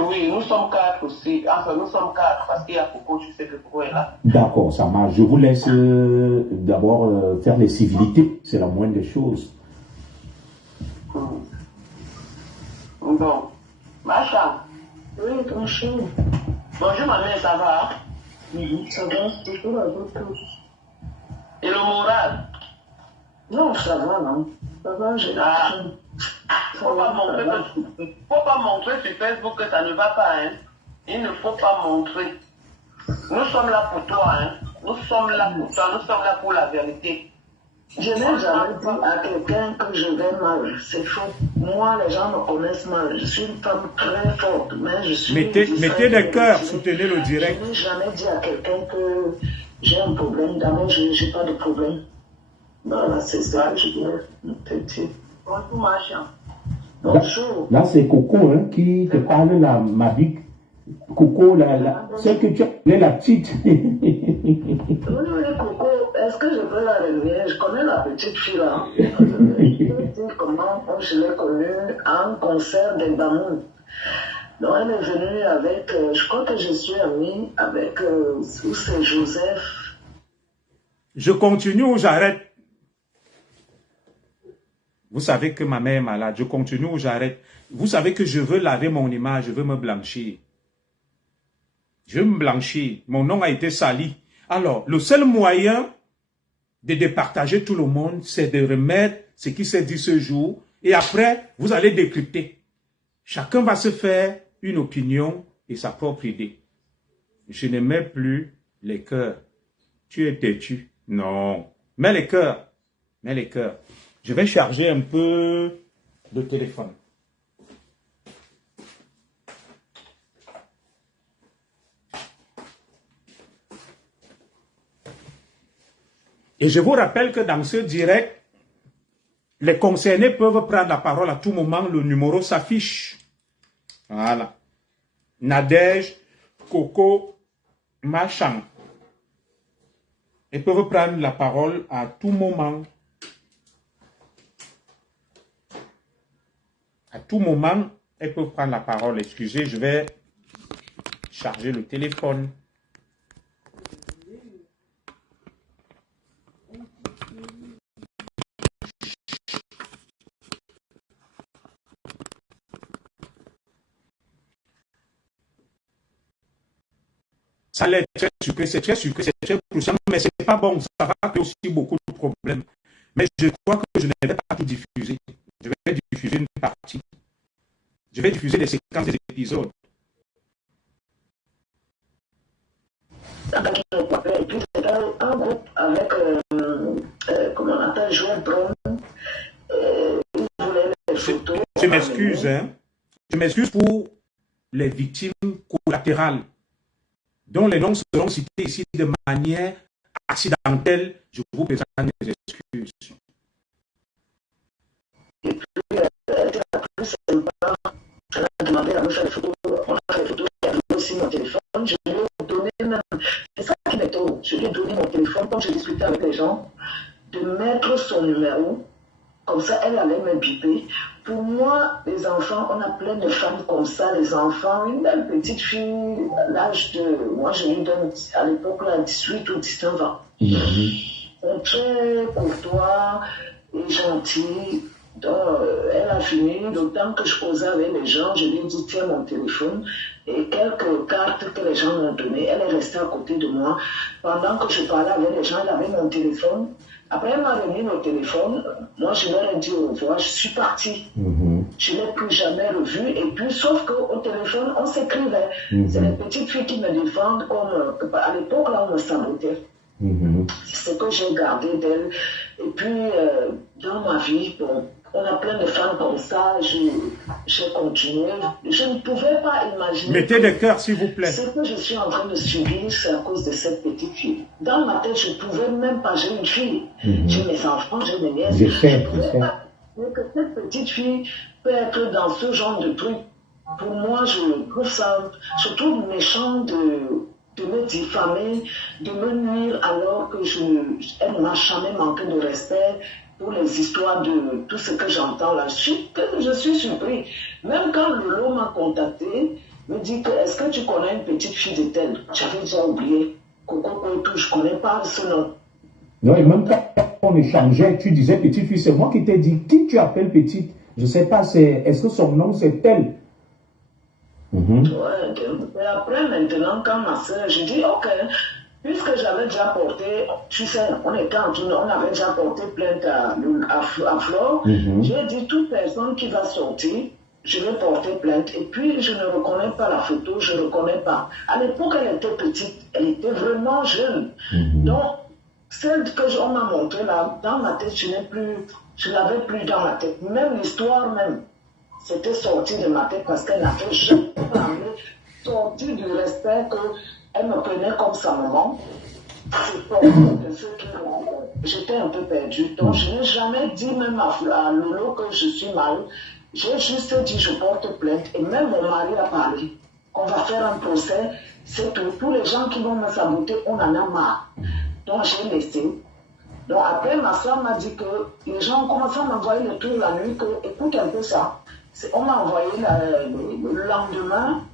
Oui, nous sommes 4 aussi. Enfin, nous sommes 4 parce qu'il y a Coco, tu sais que Coco est là. D'accord, ça marche. Je vous laisse d'abord faire les civilités. C'est la moindre des choses. Bon. Macha. Oui, bonjour. Bonjour ma mère, ça va? Ça va, toujours un peu plus. Et le moral? Non, ça va, non. Ça va, j'ai Ah. Faut pas montrer sur Facebook que ça ne va pas, hein. Il ne faut pas montrer. Nous sommes là pour toi, hein. Nous sommes là pour toi, nous sommes là pour la vérité. Je n'ai jamais dit à quelqu'un que je vais mal. C'est faux. Moi, les gens me connaissent mal. Je suis une femme très forte, mais je suis... Mettez des cœurs, soutenez le direct. Je n'ai jamais dit à quelqu'un que j'ai un problème. D'abord, je n'ai pas de problème. Voilà, c'est ça que je voulais te dire. Bonjour, ma chère. Bonjour. Là, c'est Coco hein, qui te parle, la Mavic. Coco, celle que tu appelais la petite. Oui, Coco, est-ce que je peux la revenir? Je connais la petite fille là. Je peux dire comment je l'ai connue à un concert des Bamoun. Donc elle est venue avec, je crois que je suis amie avec, où c'est Joseph. Je continue ou j'arrête? Vous savez que ma mère est malade. Je continue ou j'arrête? Vous savez que je veux laver mon image, je veux me blanchir. Je veux me blanchir. Mon nom a été sali. Alors, le seul moyen de départager tout le monde, c'est de remettre ce qui s'est dit ce jour. Et après, vous allez décrypter. Chacun va se faire une opinion et sa propre idée. Je ne mets plus les cœurs. Tu es têtu. Non. Mets les cœurs. Mets les cœurs. Je vais charger un peu le téléphone. Et je vous rappelle que dans ce direct, les concernés peuvent prendre la parole à tout moment. Le numéro s'affiche. Voilà. Nadège, Coco, Machan. Ils peuvent prendre la parole à tout moment. À tout moment, elles peuvent prendre la parole. Excusez, je vais charger le téléphone. Ça l'est très sucré, c'est très sucré, c'est très puissant, mais c'est pas bon, ça va créer aussi beaucoup de problèmes. Mais je crois que je ne vais pas tout diffuser. Je vais diffuser une partie. Je vais diffuser les séquences des épisodes. Avec un groupe avec, comment on appelle, Joël Brown. Il voulait les photos. Je m'excuse, hein. Je m'excuse pour les victimes collatérales, dont les noms seront cités ici de manière accidentelle. Je vous présente mes excuses. Et puis, elle était la plus sympa. Elle a demandé à me faire des photos. On a fait des photos. Elle a donné aussi mon téléphone. Je lui ai donné même. C'est ça qui m'étonne. Je lui ai donné mon téléphone quand je discutais avec les gens, de mettre son numéro. Comme ça, elle allait me biper. Pour moi, les enfants, on a plein de femmes comme ça, les enfants. Une belle petite fille, l'âge de... Moi, je lui donne à l'époque 18 ou 19 ans. C'est très courtois et gentil. Donc, elle a fini. D'autant que je causais avec les gens, je lui ai dit, tiens mon téléphone. Et quelques cartes que les gens m'ont données. Elle est restée à côté de moi. Pendant que je parlais avec les gens, elle avait mon téléphone. Après, elle m'a remis mon téléphone. Moi, je leur ai dit au revoir. Je suis partie. Je ne l'ai plus jamais revu. Et puis, sauf qu'au téléphone, on s'écrivait. C'est les petites filles qui me défendent comme... À l'époque, là, on me sabotait. C'est ce que j'ai gardé d'elle. Et puis, dans ma vie, bon, on a plein de femmes comme ça. J'ai continué. Je ne pouvais pas imaginer... Mettez des cœurs, s'il vous plaît. Ce que je suis en train de subir, c'est à cause de cette petite fille. Dans ma tête, je ne pouvais même pas... J'ai une fille. J'ai mes enfants, j'ai mes nièces. Je sais, ne pouvais pas imaginer que cette petite fille peut être dans ce genre de truc. Pour moi, je trouve ça... Je trouve méchant de me diffamer, de me nuire alors que elle ne m'a jamais manqué de respect pour les histoires de tout ce que j'entends là. Je suis surpris. Même quand Lolo m'a contacté, me dit que est-ce que tu connais une petite fille de telle? J'avais déjà oublié. Coco Koitou, je ne connais pas ce nom. Non, et même quand on échangeait, tu disais petite fille, c'est moi qui t'ai dit, qui tu appelles petite? Je ne sais pas, est-ce que son nom c'est tel? Ouais, et après, maintenant, quand ma soeur, je dis, ok, puisque j'avais déjà porté, tu sais, on avait déjà porté plainte à Flore, j'ai dit toute personne qui va sortir, je vais porter plainte. Et puis, je ne reconnais pas la photo, je ne reconnais pas. À l'époque, elle était petite, elle était vraiment jeune. Donc, celle que on m'a montrée là, dans ma tête, je l'avais plus dans ma tête. Même l'histoire même, c'était sorti de ma tête parce qu'elle n'avait jamais parlé, sorti du respect qu'elle me prenait comme sa maman. J'étais un peu perdue. Donc, je n'ai jamais dit même à Lolo que je suis mal. J'ai juste dit je porte plainte. Et même mon mari a parlé qu'on va faire un procès. C'est tout. Tous les gens qui vont me saboter, on en a marre. Donc, j'ai laissé. Donc, après, ma soeur m'a dit que les gens ont commencé à m'envoyer le tour la nuit, que écoute un peu ça. On m'a envoyé le lendemain,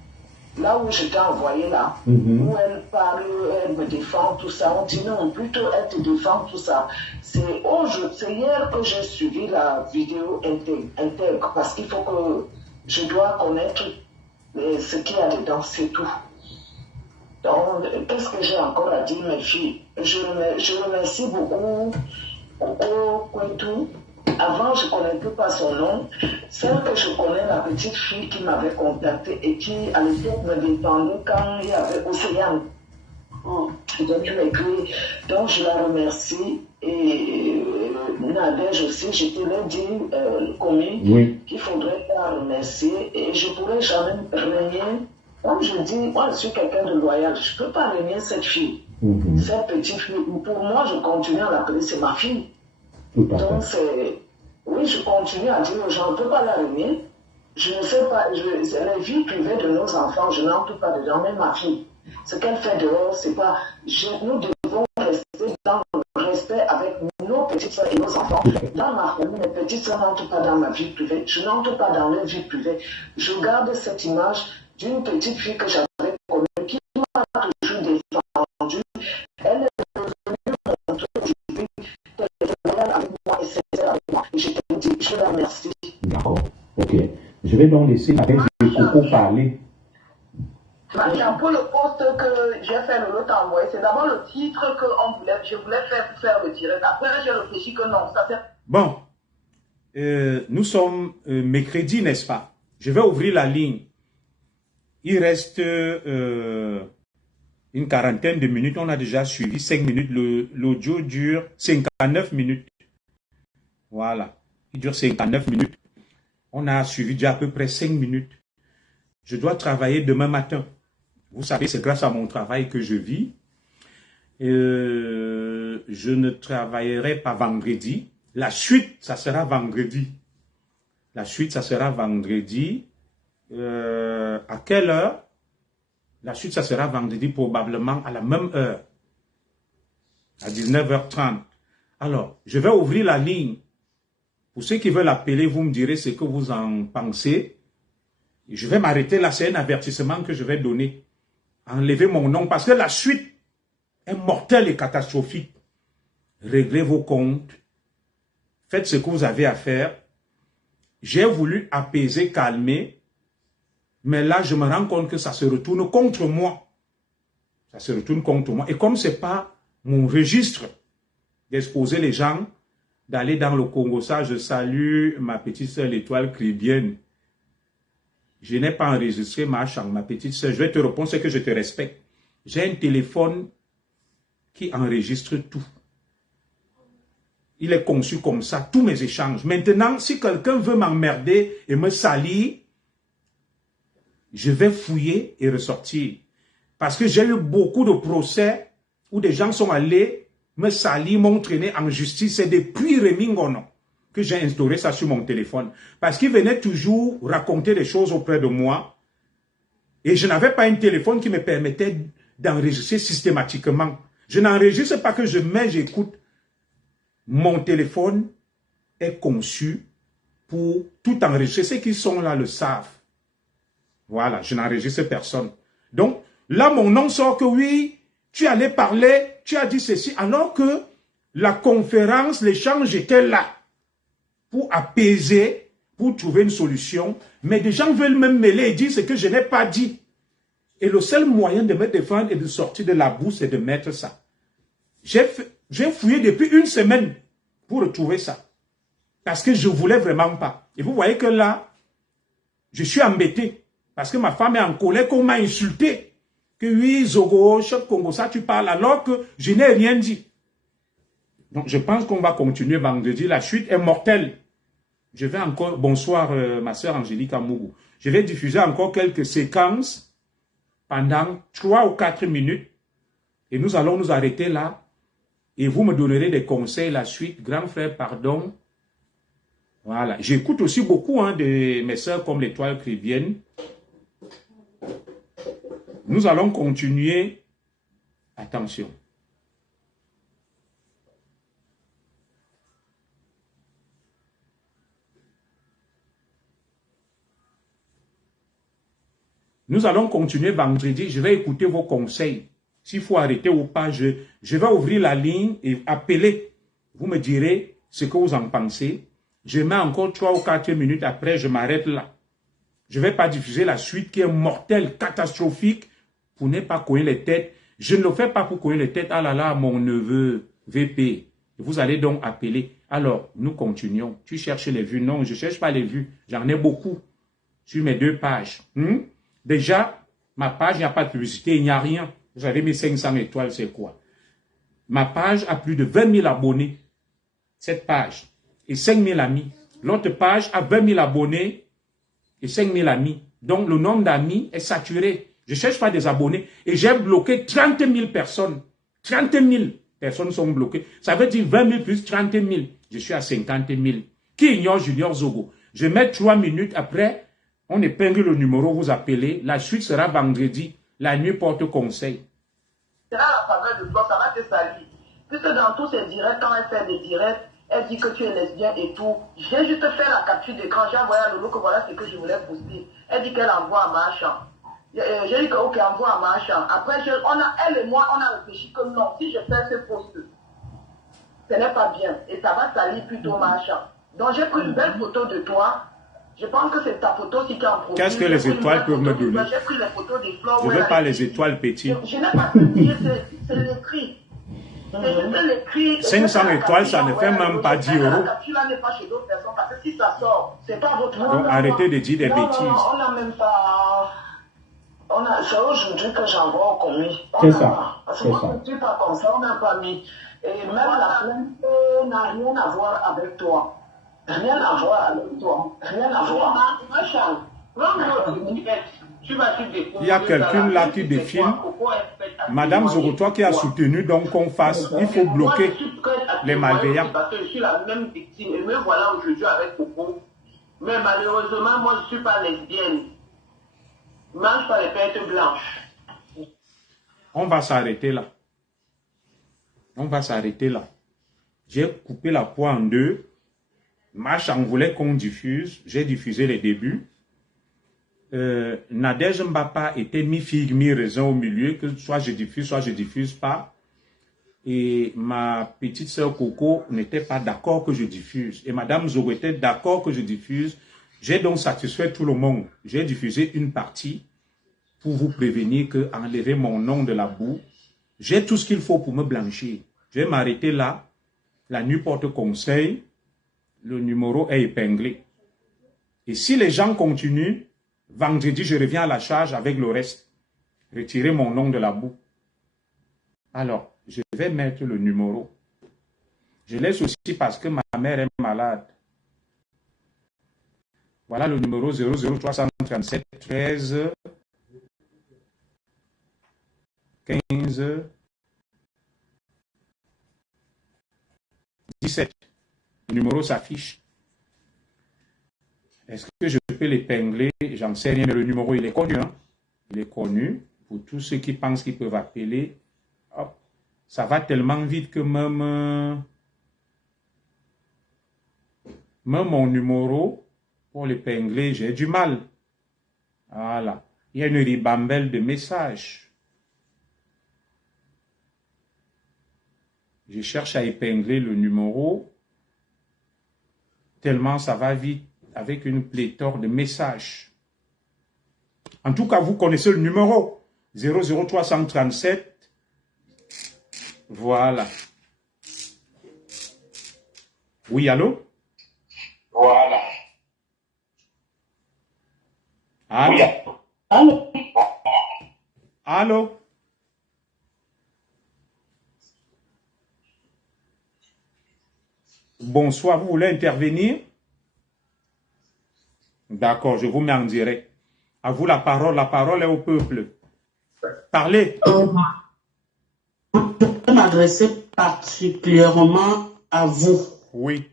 là où j'étais envoyé là, où elle parle, elle me défend, tout ça. On dit non, plutôt elle te défend, tout ça. C'est hier que j'ai suivi la vidéo intègre, parce qu'il faut que je dois connaître ce qu'il y a dedans, c'est tout. Donc, qu'est-ce que j'ai encore à dire, mes filles? Je remercie beaucoup Kwetu. Avant, je ne connaissais pas son nom. Celle que je connais, la petite fille qui m'avait contactée et qui, à l'époque, me défendait quand il y avait Océane. Donc, tu m'écris. Donc, je la remercie. Et Nadège aussi, je te l'ai dit, commis, qu'il faudrait pas remercier. Et je ne pourrais jamais régner. Comme je dis, moi, je suis quelqu'un de loyal. Je ne peux pas régner cette fille. Cette petite fille. Pour moi, je continue à l'appeler, c'est ma fille. Donc, oui, je continue à dire aux gens, on ne peut pas la régner. Je ne sais pas, c'est la vie privée de nos enfants, je n'entre pas dedans, même ma fille. Ce qu'elle fait dehors, c'est pas. Nous devons rester dans le respect avec nos petites soeurs et nos enfants. Dans ma famille, mes petites soeurs n'entrent pas dans ma vie privée. Je n'entre pas dans leur vie privée. Je garde cette image d'une petite fille que j'avais connue, qui m'a toujours défendue. Elle est revenue montrer aujourd'hui qu'elle était loyale avec moi et sincère avec moi. Et je te dis, je la remercie. D'accord, ok. Je vais donc laisser Nadège et Coco parler. Pour le poste que j'ai fait, Lolo t'a envoyé, c'est d'abord le titre que je voulais faire le direct. Après, j'ai réfléchi que non, ça c'est... Bon, nous sommes mercredi, n'est-ce pas? Je vais ouvrir la ligne. Il reste une quarantaine de minutes. On a déjà suivi 5 minutes. L'audio dure 59 minutes. Voilà. Il dure 59 minutes. On a suivi déjà à peu près 5 minutes. Je dois travailler demain matin. Vous savez, c'est grâce à mon travail que je vis. Je ne travaillerai pas vendredi. La suite, ça sera vendredi. La suite, ça sera vendredi. À quelle heure? La suite, ça sera vendredi, probablement à la même heure. À 19h30. Alors, je vais ouvrir la ligne. Pour ceux qui veulent appeler, vous me direz ce que vous en pensez. Je vais m'arrêter là, c'est un avertissement que je vais donner. Enlevez mon nom, parce que la suite est mortelle et catastrophique. Réglez vos comptes. Faites ce que vous avez à faire. J'ai voulu apaiser, calmer. Mais là, je me rends compte que ça se retourne contre moi. Ça se retourne contre moi. Et comme ce n'est pas mon registre d'exposer les gens, d'aller dans le Congo, ça, je salue ma petite sœur, l'étoile chrétienne. Je n'ai pas enregistré ma petite sœur. Je vais te répondre, c'est que je te respecte. J'ai un téléphone qui enregistre tout. Il est conçu comme ça, tous mes échanges. Maintenant, si quelqu'un veut m'emmerder et me salir, je vais fouiller et ressortir. Parce que j'ai eu beaucoup de procès où des gens sont allés me salir, m'ont traîné en justice. C'est depuis Rémi Ngono que j'ai instauré ça sur mon téléphone. Parce qu'il venait toujours raconter des choses auprès de moi. Et je n'avais pas un téléphone qui me permettait d'enregistrer systématiquement. Je n'enregistre pas que je mets, j'écoute. Mon téléphone est conçu pour tout enregistrer. Ceux qui sont là le savent. Voilà, je n'enregistre personne. Donc, là, mon nom sort que oui, tu allais parler, tu as dit ceci, alors que la conférence, l'échange était là pour apaiser, pour trouver une solution. Mais des gens veulent me mêler et dire ce que je n'ai pas dit. Et le seul moyen de me défendre et de sortir de la boue, c'est de mettre ça. J'ai fouillé depuis une semaine pour retrouver ça. Parce que je ne voulais vraiment pas. Et vous voyez que là, je suis embêté. Parce que ma femme est en colère, qu'on m'a insulté. Que oui, Zogo, Chef Congo, ça tu parles alors que je n'ai rien dit. Donc je pense qu'on va continuer vendredi. La chute est mortelle. Je vais encore, bonsoir ma soeur Angélique Amougou. Je vais diffuser encore quelques séquences pendant 3 ou 4 minutes. Et nous allons nous arrêter là. Et vous me donnerez des conseils la suite. Grand frère, pardon. Voilà. J'écoute aussi beaucoup de mes soeurs comme l'Étoile chrétienne. Nous allons continuer. Attention. Nous allons continuer vendredi. Je vais écouter vos conseils. S'il faut arrêter ou pas, je vais ouvrir la ligne et appeler. Vous me direz ce que vous en pensez. Je mets encore 3 ou 4 minutes après, je m'arrête là. Je ne vais pas diffuser la suite qui est mortelle, catastrophique, pour ne pas cogner les têtes. Je ne le fais pas pour cogner les têtes. Ah là là, mon neveu, VP. Vous allez donc appeler. Alors, nous continuons. Tu cherches les vues? Non, je ne cherche pas les vues. J'en ai beaucoup sur mes 2 pages. Déjà, ma page, il n'y a pas de publicité, il n'y a rien. Vous avez mis 500 étoiles, c'est quoi? Ma page a plus de 20 000 abonnés. Cette page. Et 5 000 amis. L'autre page a 20 000 abonnés et 5 000 amis. Donc, le nombre d'amis est saturé. Je ne cherche pas des abonnés. Et j'ai bloqué 30 000 personnes. 30 000 personnes sont bloquées. Ça veut dire 20 000 plus 30 000. Je suis à 50 000. Qui ignore Junior Zogo? Je mets 3 minutes après. On épingle le numéro, vous appelez. La suite sera vendredi. La nuit porte conseil. C'est là la faveur de toi, ça va te salir. Puisque dans tous ces directs, quand elle fait des directs, elle dit que tu es lesbienne et tout. J'ai juste fait la capture d'écran. J'ai envoyé à Lolo que voilà ce que je voulais poster. Elle dit qu'elle envoie à Marchand. J'ai dit que ok, envoie à Marchand. Après, elle et moi, on a réfléchi que non, si je fais ce post, ce n'est pas bien. Et ça va salir plutôt Marchand. Donc j'ai pris une belle photo de toi. Je pense que c'est ta photo si tu es en profil. Qu'est-ce que les étoiles peuvent me donner? J'ai pris les photos des fleurs. Je ne veux pas les étoiles petites. Je n'ai pas publié, c'est l'écrit. C'est juste l'écrit. 500 étoiles, ça ne fait même pas 10 euros. La capture là n'est pas chez d'autres personnes parce que si ça sort, c'est pas votre. Donc arrêtez de dire des bêtises. On n'a même pas. C'est aujourd'hui que j'envoie au commis. C'est ça. Parce que moi, je ne suis pas comme ça, on n'a pas mis. Et même la plainte n'a rien à voir avec toi. Rien à voir avec toi. Rien à voir. Il y a quelqu'un là qui défile. Madame Zogo, toi qui as soutenu donc qu'on fasse, il faut bloquer les malveillants. Parce que je suis la même victime. Et me voilà aujourd'hui avec Coco. Mais malheureusement, moi, je ne suis pas lesbienne. Je ne mange pas les pêches blanches. On va s'arrêter là. On va s'arrêter là. J'ai coupé la poire en 2. Marchand voulait qu'on diffuse. J'ai diffusé les débuts. Nadège Mbapa était mi-figue, mi-raisin au milieu, que soit je diffuse pas. Et ma petite sœur Coco n'était pas d'accord que je diffuse. Et Madame Zogo était d'accord que je diffuse. J'ai donc satisfait tout le monde. J'ai diffusé une partie pour vous prévenir que enlever mon nom de la boue, j'ai tout ce qu'il faut pour me blanchir. Je vais m'arrêter là. La nuit porte conseil. Le numéro est épinglé. Et si les gens continuent, vendredi, je reviens à la charge avec le reste. Retirer mon nom de la boue. Alors, je vais mettre le numéro. Je laisse aussi parce que ma mère est malade. Voilà le numéro 00337 13 15 17. Le numéro s'affiche. Est-ce que je peux l'épingler? J'en sais rien, mais le numéro, il est connu. Hein? Il est connu. Pour tous ceux qui pensent qu'ils peuvent appeler, hop, ça va tellement vite que même mon numéro, pour l'épingler, j'ai du mal. Voilà. Il y a une ribambelle de messages. Je cherche à épingler le numéro, tellement ça va vite, avec une pléthore de messages. En tout cas, vous connaissez le numéro. 00337. Voilà. Oui, allô? Voilà. Allô? Oui. Allô? Allô? Bonsoir, vous voulez intervenir? D'accord, je vous mets en direct. À vous la parole est au peuple. Parlez. Je peux m'adresser particulièrement à vous, Oui,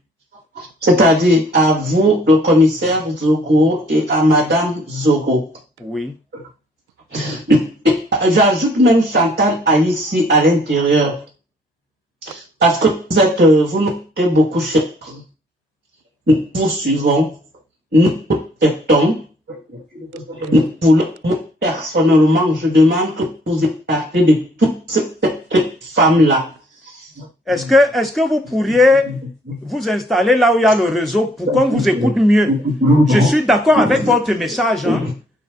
c'est-à-dire à vous, le commissaire Zogo, et à Madame Zogo. oui. J'ajoute même Chantal ici à l'intérieur, parce que vous nous êtes beaucoup cher. Nous vous suivons, nous vous respectons, nous voulons, personnellement, je demande que vous écartez de toutes ces femmes-là. Est-ce que vous pourriez vous installer là où il y a le réseau pour qu'on vous écoute mieux? Je suis d'accord avec votre message, hein,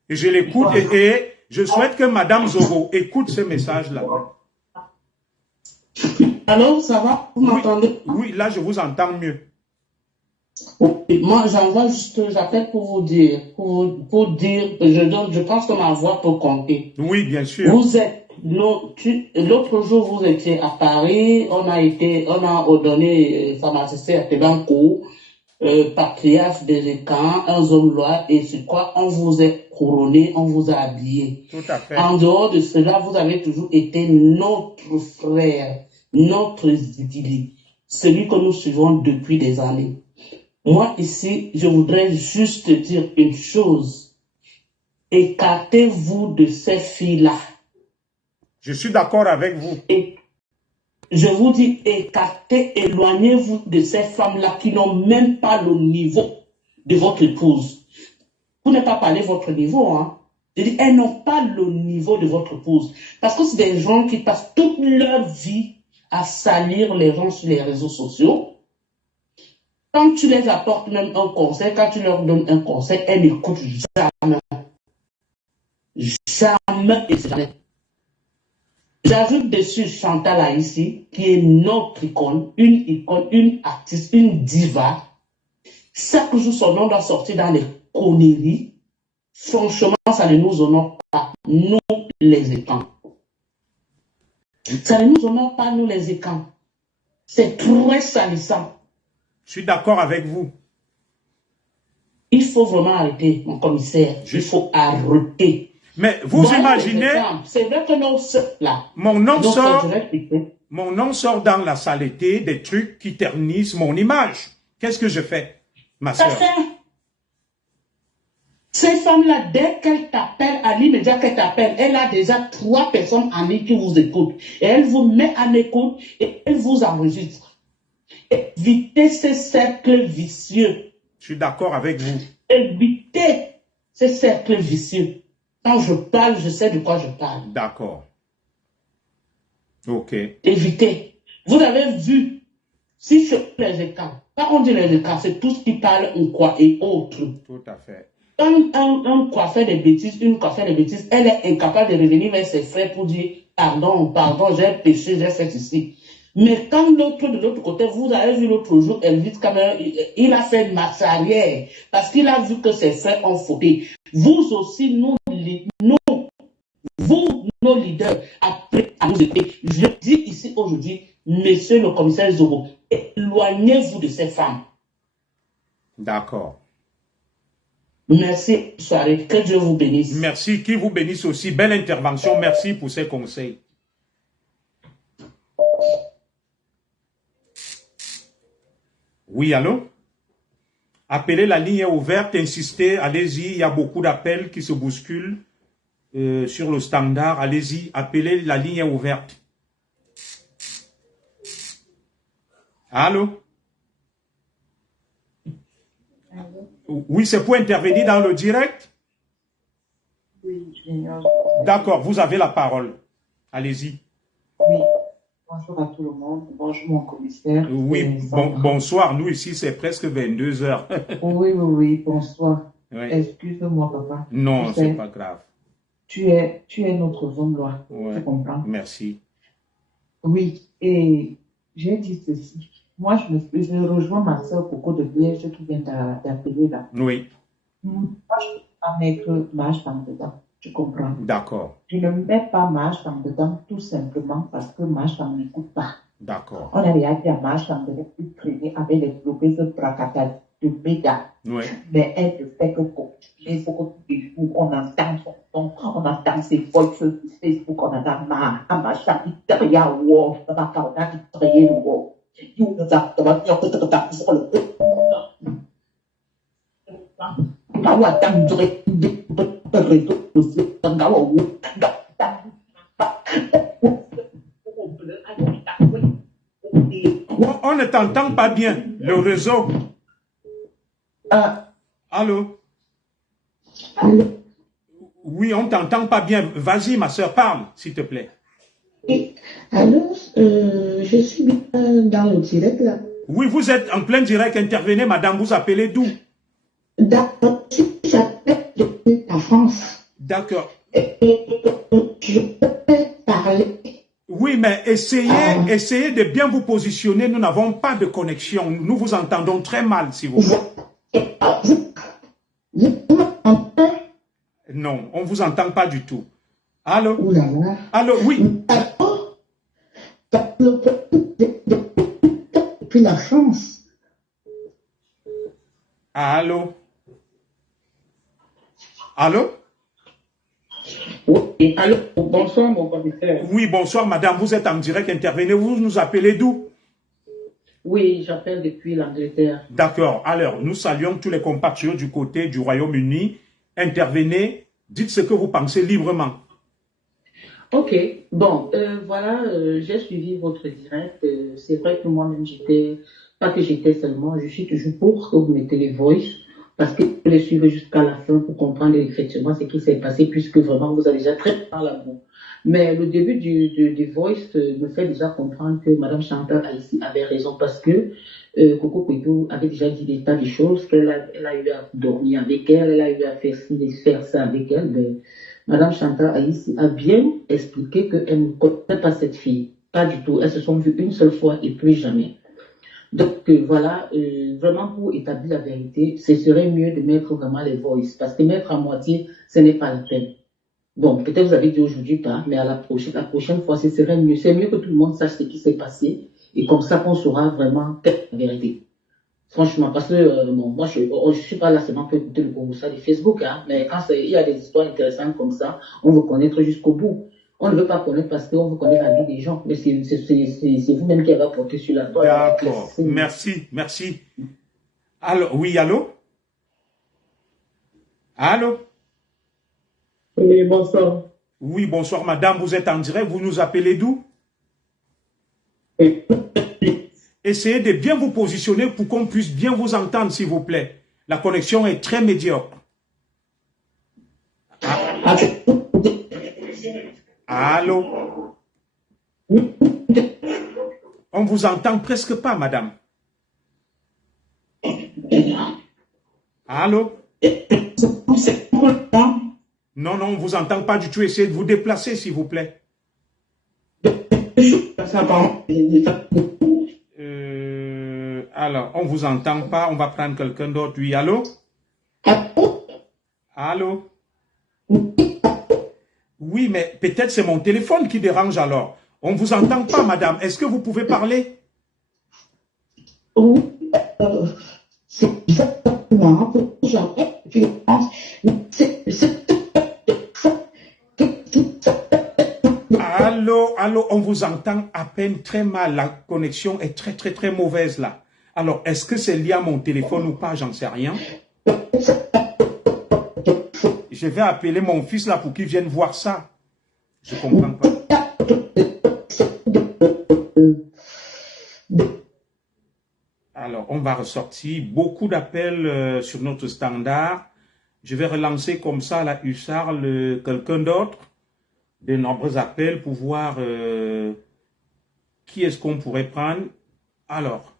et je l'écoute et je souhaite que Madame Zogo écoute ce message-là. Alors, ça va? Vous m'entendez? Oui, là, je vous entends mieux. Moi, j'appelle pour vous dire, je pense que ma voix peut compter. Oui, bien sûr. Vous êtes, l'autre jour, vous étiez à Paris, on a ordonné pharmacien à Tebanco, patriarche des écans, un homme loi, et c'est quoi, on vous a couronné, on vous a habillé. Tout à fait. En dehors de cela, vous avez toujours été notre frère, notre Zidili, celui que nous suivons depuis des années. Moi, ici, je voudrais juste dire une chose. Écartez-vous de ces filles-là. Je suis d'accord avec vous. Et je vous dis, éloignez-vous de ces femmes-là qui n'ont même pas le niveau de votre épouse. Vous n'avez pas parlé de votre niveau, hein. Je dis, elles n'ont pas le niveau de votre épouse. Parce que c'est des gens qui passent toute leur vie à salir les gens sur les réseaux sociaux. Quand tu les apportes même un conseil, quand tu leur donnes un conseil, elles n'écoutent jamais. Jamais et jamais. J'ajoute dessus Chantal ici, qui est notre icône, une artiste, une diva. Chaque jour, son nom doit sortir dans les conneries. Franchement, ça ne nous honore pas, nous les écans. Ça ne nous honore pas, nous les écans. C'est très salissant. Je suis d'accord avec vous. Il faut vraiment arrêter, mon commissaire. Il faut arrêter. Mais vous imaginez, c'est vrai que nos sœurs là, mon nom sort dans la saleté des trucs qui ternissent mon image. Qu'est-ce que je fais, ma sœur? Ces femmes-là, dès qu'elles t'appellent, à l'immédiat qu'elles t'appellent, elle a déjà 3 personnes amies qui vous écoutent. Et elle vous met en écoute et elle vous enregistre. Évitez ces cercles vicieux. Je suis d'accord avec vous. Évitez ces cercles vicieux. Quand je parle, je sais de quoi je parle. D'accord. Ok. Évitez. Vous avez vu, si c'est les écarts, quand on dit les écarts, c'est tout ce qui parle ou quoi et autres. Tout à fait. Quand un coiffeur des bêtises, une coiffeur des bêtises, elle est incapable de revenir vers ses frères pour dire pardon, j'ai péché, j'ai fait ceci. Mais quand l'autre de l'autre côté, vous avez vu l'autre jour, Elvis Cameron, il a fait marche arrière parce qu'il a vu que ses frères ont fauté. Vous aussi, vous, nos leaders, après à nous aider. Je dis ici aujourd'hui, monsieur le commissaire Zogo, éloignez-vous de ces femmes. D'accord. Merci, soirée. Que Dieu vous bénisse. Merci, qui vous bénisse aussi. Belle intervention. Merci pour ces conseils. Oui, allô? Appelez, la ligne est ouverte, insistez, allez-y, il y a beaucoup d'appels qui se bousculent sur le standard. Allez-y, appelez, la ligne est ouverte. Allô? Oui, c'est pour intervenir dans le direct? Oui, j'ignore. D'accord, vous avez la parole. Allez-y. Oui, bonjour à tout le monde. Bonjour mon commissaire. Oui, bonsoir. Nous ici, c'est presque 22 heures. Oui, bonsoir. Oui. Excuse-moi, papa. Non, c'est pas grave. tu es notre homme loi. Ouais. Tu comprends? Merci. Oui, et j'ai dit ceci. Moi, je rejoins ma soeur Coco de Liège qui vient d'appeler là. Oui, Moi, je ne peux pas mettre ma femme dedans. Tu comprends? d'accord, Je ne mets pas ma femme dedans tout simplement parce que ma femme n'écoute pas. d'accord. On a déjà dit à ma femme de ne plus traîner avec les blogueuses bracatages de méga. Oui, Mais elle ne fait que continuer. Faut que tous les jours, on entend son nom, on entend ses voix sur Facebook, on entend ma femme qui derrière wow, on a qui derrière wow. You nous a sur le on ne t'entend pas bien, le réseau. Allô? Oui, on ne t'entend pas bien. Vas-y, ma soeur, parle, s'il te plaît. Alors, je suis bien dans le direct là. Oui, vous êtes en plein direct. Intervenez, madame. Vous appelez d'où? D'accord, j'appelle depuis la France. D'accord. Je peux parler. Oui, mais essayez de bien vous positionner. Nous n'avons pas de connexion. Nous vous entendons très mal, s'il vous plaît. Vous m'entendez? Non, on ne vous entend pas du tout. Allô? Ouh là là. Allô, oui. D'accord. Depuis la France. Allô? Allô? Oui, allô, bonsoir mon commissaire. Oui, bonsoir madame, vous êtes en direct, intervenez, vous nous appelez d'où? Oui, j'appelle depuis l'Angleterre. D'accord, alors nous saluons tous les compatriotes du côté du Royaume-Uni. Intervenez, dites ce que vous pensez librement. Ok, bon, voilà, j'ai suivi votre direct. C'est vrai que moi-même, pas que j'étais seulement, je suis toujours pour que vous mettez les voice, parce que vous les suivez jusqu'à la fin pour comprendre effectivement ce qui s'est passé, puisque vraiment vous avez déjà très dans l'amour. Mais le début du voice me fait déjà comprendre que Madame Chantal Haïssi avait raison, parce que Coco Kouidou avait déjà dit des tas de choses, elle a eu à dormir avec elle, elle a eu à faire ça avec elle, mais Madame Chantal Haïssi a bien expliqué qu'elle ne connaît pas cette fille. Pas du tout. Elles se sont vues une seule fois et plus jamais. Donc voilà, vraiment pour établir la vérité, ce serait mieux de mettre vraiment les voices. Parce que mettre à moitié, ce n'est pas la peine. Bon, peut-être vous avez dit aujourd'hui pas, mais à la prochaine fois, ce serait mieux. C'est mieux que tout le monde sache ce qui s'est passé. Et comme ça qu'on saura vraiment la vérité. Franchement, parce que bon, moi, je suis pas là seulement pour écouter le Congo de Facebook, hein, mais quand il y a des histoires intéressantes comme ça, on veut connaître jusqu'au bout. On ne veut pas connaître parce qu'on veut connaître la vie des gens, mais c'est vous-même qui avez apporté sur la toile. D'accord, merci, merci. Alors, oui, allô? Allô? Oui, bonsoir. Oui, bonsoir madame, vous êtes en direct, vous nous appelez d'où? Oui. Essayez de bien vous positionner pour qu'on puisse bien vous entendre, s'il vous plaît. La connexion est très médiocre. Ah. Allô? On vous entend presque pas, madame. Allô? Non, non, on ne vous entend pas du tout. Essayez de vous déplacer, s'il vous plaît. Alors, on ne vous entend pas. On va prendre quelqu'un d'autre. Oui, allô? Allô? Oui, mais peut-être c'est mon téléphone qui dérange alors. On ne vous entend pas, madame. Est-ce que vous pouvez parler? Oui, c'est exactement Allô, allô, on vous entend à peine très mal. La connexion est très, très, très mauvaise là. Alors, est-ce que c'est lié à mon téléphone ou pas? J'en sais rien. Je vais appeler mon fils là pour qu'il vienne voir ça. Je ne comprends pas. Alors, on va ressortir beaucoup d'appels sur notre standard. Je vais relancer comme ça la Hussard, quelqu'un d'autre. De nombreux appels pour voir qui est-ce qu'on pourrait prendre. Alors.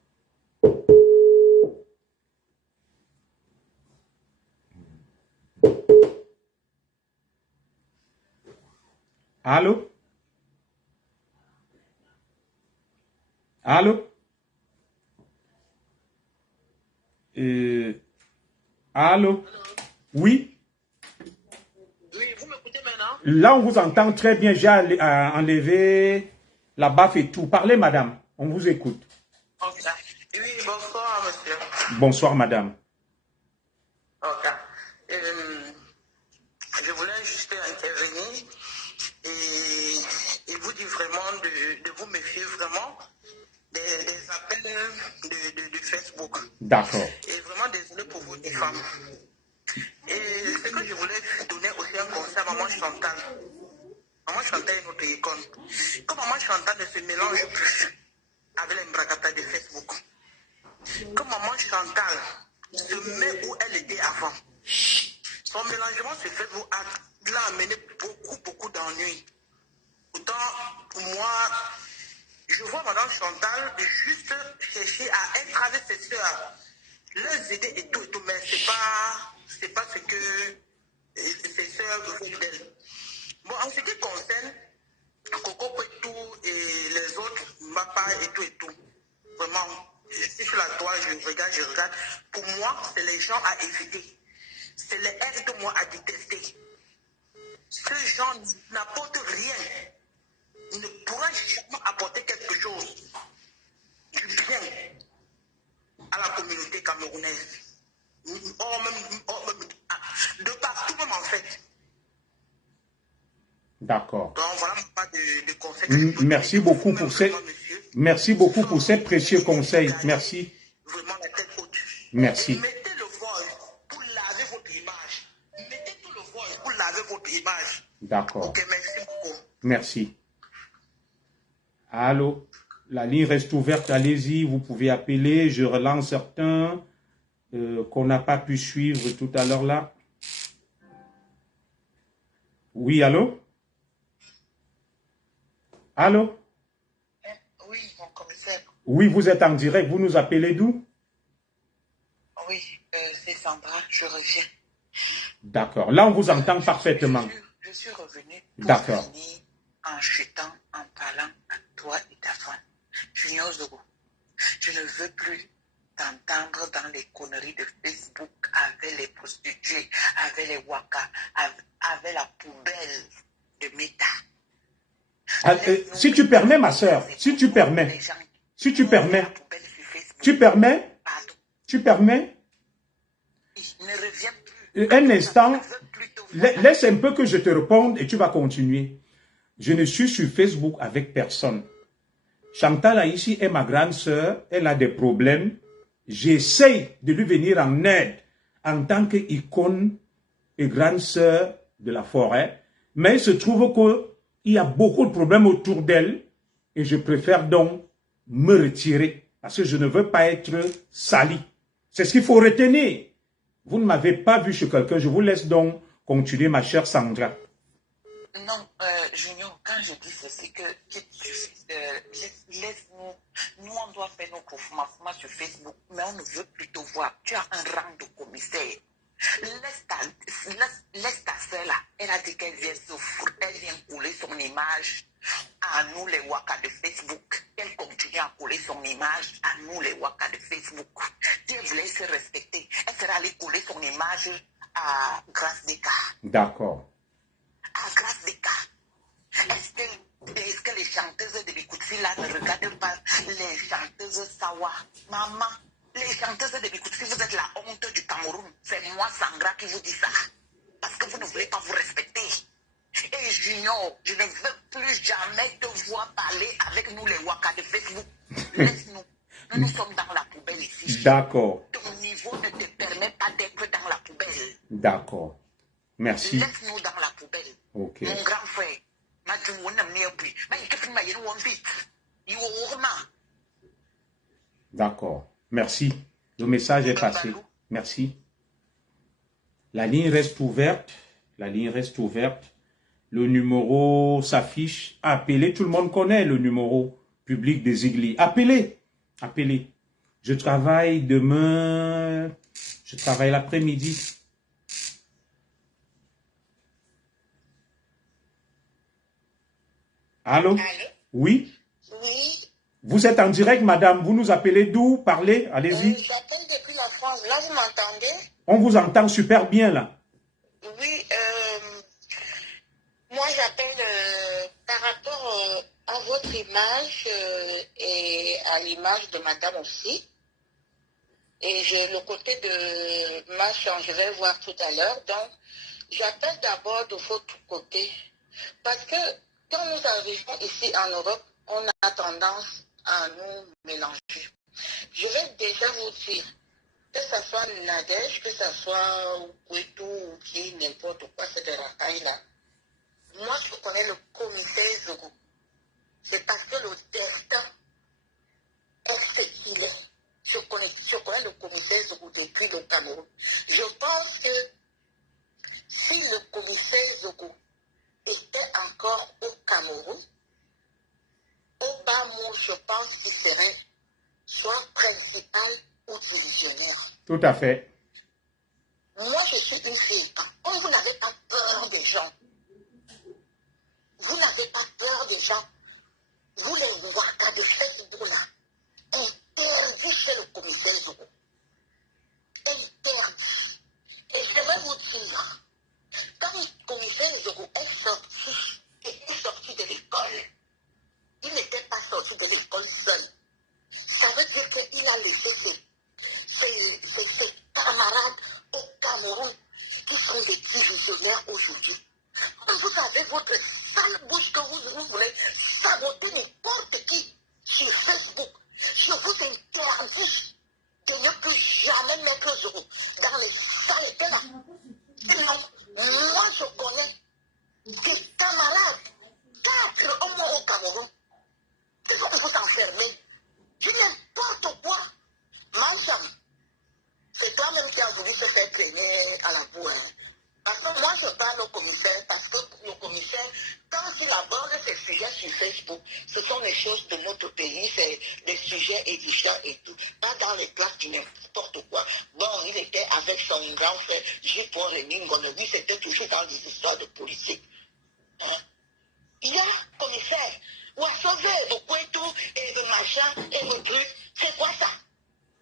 Allô? Allô? Allô? Oui? Oui, vous m'écoutez maintenant? Là, on vous entend très bien. J'ai enlevé la baffe et tout. Parlez, madame. On vous écoute. Ok. Oui, bonsoir, monsieur. Bonsoir, madame. Ok. Je voulais juste intervenir et vous dire vraiment de vous méfier vraiment des appels de Facebook. D'accord. Et vraiment désolé pour vous, des femmes. Et ce que je voulais donner aussi un conseil à maman Chantal. Maman Chantal est notre icône. Comme maman Chantal ne se mélange plus avec les bracata de Facebook. Comme maman Chantal se met où elle était avant. Son mélangement sur Facebook l'a amené beaucoup d'ennuis. Pourtant, moi, je vois madame Chantal juste chercher à être avec ses soeurs, les aider et tout, mais c'est pas ce que ses soeurs veulent d'elle. Bon, en ce qui concerne Coco Petou et les autres, Mapa et tout, vraiment, je suis sur la toile, je regarde. Pour moi, c'est les gens à éviter. C'est les aide-moi à détester. Ces gens n'apportent rien. Ils ne pourraient jamais apporter quelque chose du bien à la communauté camerounaise. De partout même en fait. D'accord. Donc voilà pas de conseils. Merci beaucoup pour merci beaucoup pour ces précieux conseils. Merci. Vraiment la tête haute. Merci. Et mettez le voile pour laver votre image. Mettez tout le voile pour laver votre image. D'accord. Ok, merci beaucoup. Merci. Allô? La ligne reste ouverte. Allez-y, vous pouvez appeler. Je relance certains qu'on n'a pas pu suivre tout à l'heure là. Oui, allô? Allô? Oui, mon commissaire. Oui, vous êtes en direct. Vous nous appelez d'où? Oui, c'est Sandra, je reviens. D'accord. Là, on vous entend parfaitement. Je suis revenu D'accord. pour finir en chutant, en parlant à toi et ta femme. Junior Zogo, je ne veux plus t'entendre dans les conneries de Facebook avec les prostituées, avec les waka, avec la poubelle de Meta. Si tu permets, ma soeur, si tu permets, tu permets, Ne reviens plus. un instant, laisse un peu que je te réponde et tu vas continuer. Je ne suis sur Facebook avec personne. Chantal ici est ma grande sœur, elle a des problèmes. J'essaye de lui venir en aide en tant qu'icône et grande sœur de la forêt. Mais il se trouve qu'il y a beaucoup de problèmes autour d'elle et je préfère donc me retirer parce que je ne veux pas être sali. C'est ce qu'il faut retenir. Vous ne m'avez pas vu chez quelqu'un, je vous laisse donc continuer, ma chère Sandra. Non, Junior, quand je dis ceci, laisse-nous, nous on doit faire nos mouvements sur Facebook, mais on ne veut plus te voir. Tu as un rang de commissaire. Laisse ta soeur là, elle a dit qu'elle vient souffrir, elle vient couler son image à nous les wakas de Facebook. Elle continue à couler son image à nous les wakas de Facebook. Si elle voulait se respecter, elle serait allée couler son image à Grâce des cas. D'accord. À Grâce des cas. Est-ce que les chanteuses de Bikoutsi là ne regardent pas les chanteuses Sawa? Maman, les chanteuses de Bikoutsi, vous êtes la honte du Cameroun. C'est moi, Sandra, qui vous dis ça. Parce que vous ne voulez pas vous respecter. Et Junior, je ne veux plus jamais te voir parler avec nous les wakas de Facebook. Laisse-nous. Nous sommes dans la poubelle ici. D'accord. Ton niveau ne te permet pas d'être dans la poubelle. D'accord. Merci. Laisse-nous dans la poubelle. Ok. Mon grand frère. D'accord. Merci. Le message est passé. Merci. La ligne reste ouverte. La ligne reste ouverte. Le numéro s'affiche. Appelez. Tout le monde connaît le numéro public des Igli. Appelez. Appelez. Je travaille demain. Je travaille l'après-midi. Allô? Allô? Oui? Oui. Vous êtes en direct, madame. Vous nous appelez d'où? Parlez, allez-y. J'appelle depuis la France. Là, vous m'entendez? On vous entend super bien, là. Oui. Moi, j'appelle par rapport à votre image et à l'image de madame aussi. Et j'ai le côté de ma chambre, je vais voir tout à l'heure. Donc, j'appelle d'abord de votre côté. Parce que quand nous arrivons ici en Europe, on a tendance à nous mélanger. Je vais déjà vous dire, que ce soit Nadège, que ce soit Ouétou ou qui, n'importe quoi, c'est de racailles là. Moi, je connais le commissaire Zogo. C'est parce que le destin est ce qu'il est. Je connais le commissaire Zogo depuis le Cameroun. Je pense que si le commissaire Zogo était encore au Cameroun, au bas mot, je pense qu'il serait soit principal ou divisionnaire. Tout à fait. Moi, je suis une fille. Quand vous n'avez pas peur des gens, vous n'avez pas peur des gens, vous les wakas de Facebook là, interdit chez le commissaire Zogo. Interdit. Et je vais vous dire, quand le commissaire Zogo est sorti de l'école, il n'était pas sorti de l'école seul. Ça veut dire qu'il a laissé ses camarades au Cameroun qui sont des divisionnaires aujourd'hui. Vous avez votre sale bouche que vous voulez saboter n'importe qui sur Facebook. Je vous interdis de ne plus jamais mettre Zogo dans les saletés là. Sinon, moi je connais des camarades, 4 au moins au Cameroun, qui vont vous enfermer. Je n'importe quoi. Mancham, c'est toi-même qui as voulu se faire traîner à la boue. Hein. Parce que moi, je parle au commissaire, parce que le commissaire, quand il aborde ces sujets sur Facebook, ce sont des choses de notre pays, c'est des sujets édifiants et tout. Pas dans les classes du n'importe quoi. Bon, il était avec son grand frère, J.Paul Remingon, lui, c'était toujours dans des histoires de politique. Hein? Il y a commissaire, ou à sauver le Kouetou et le machin et le truc. C'est quoi ça?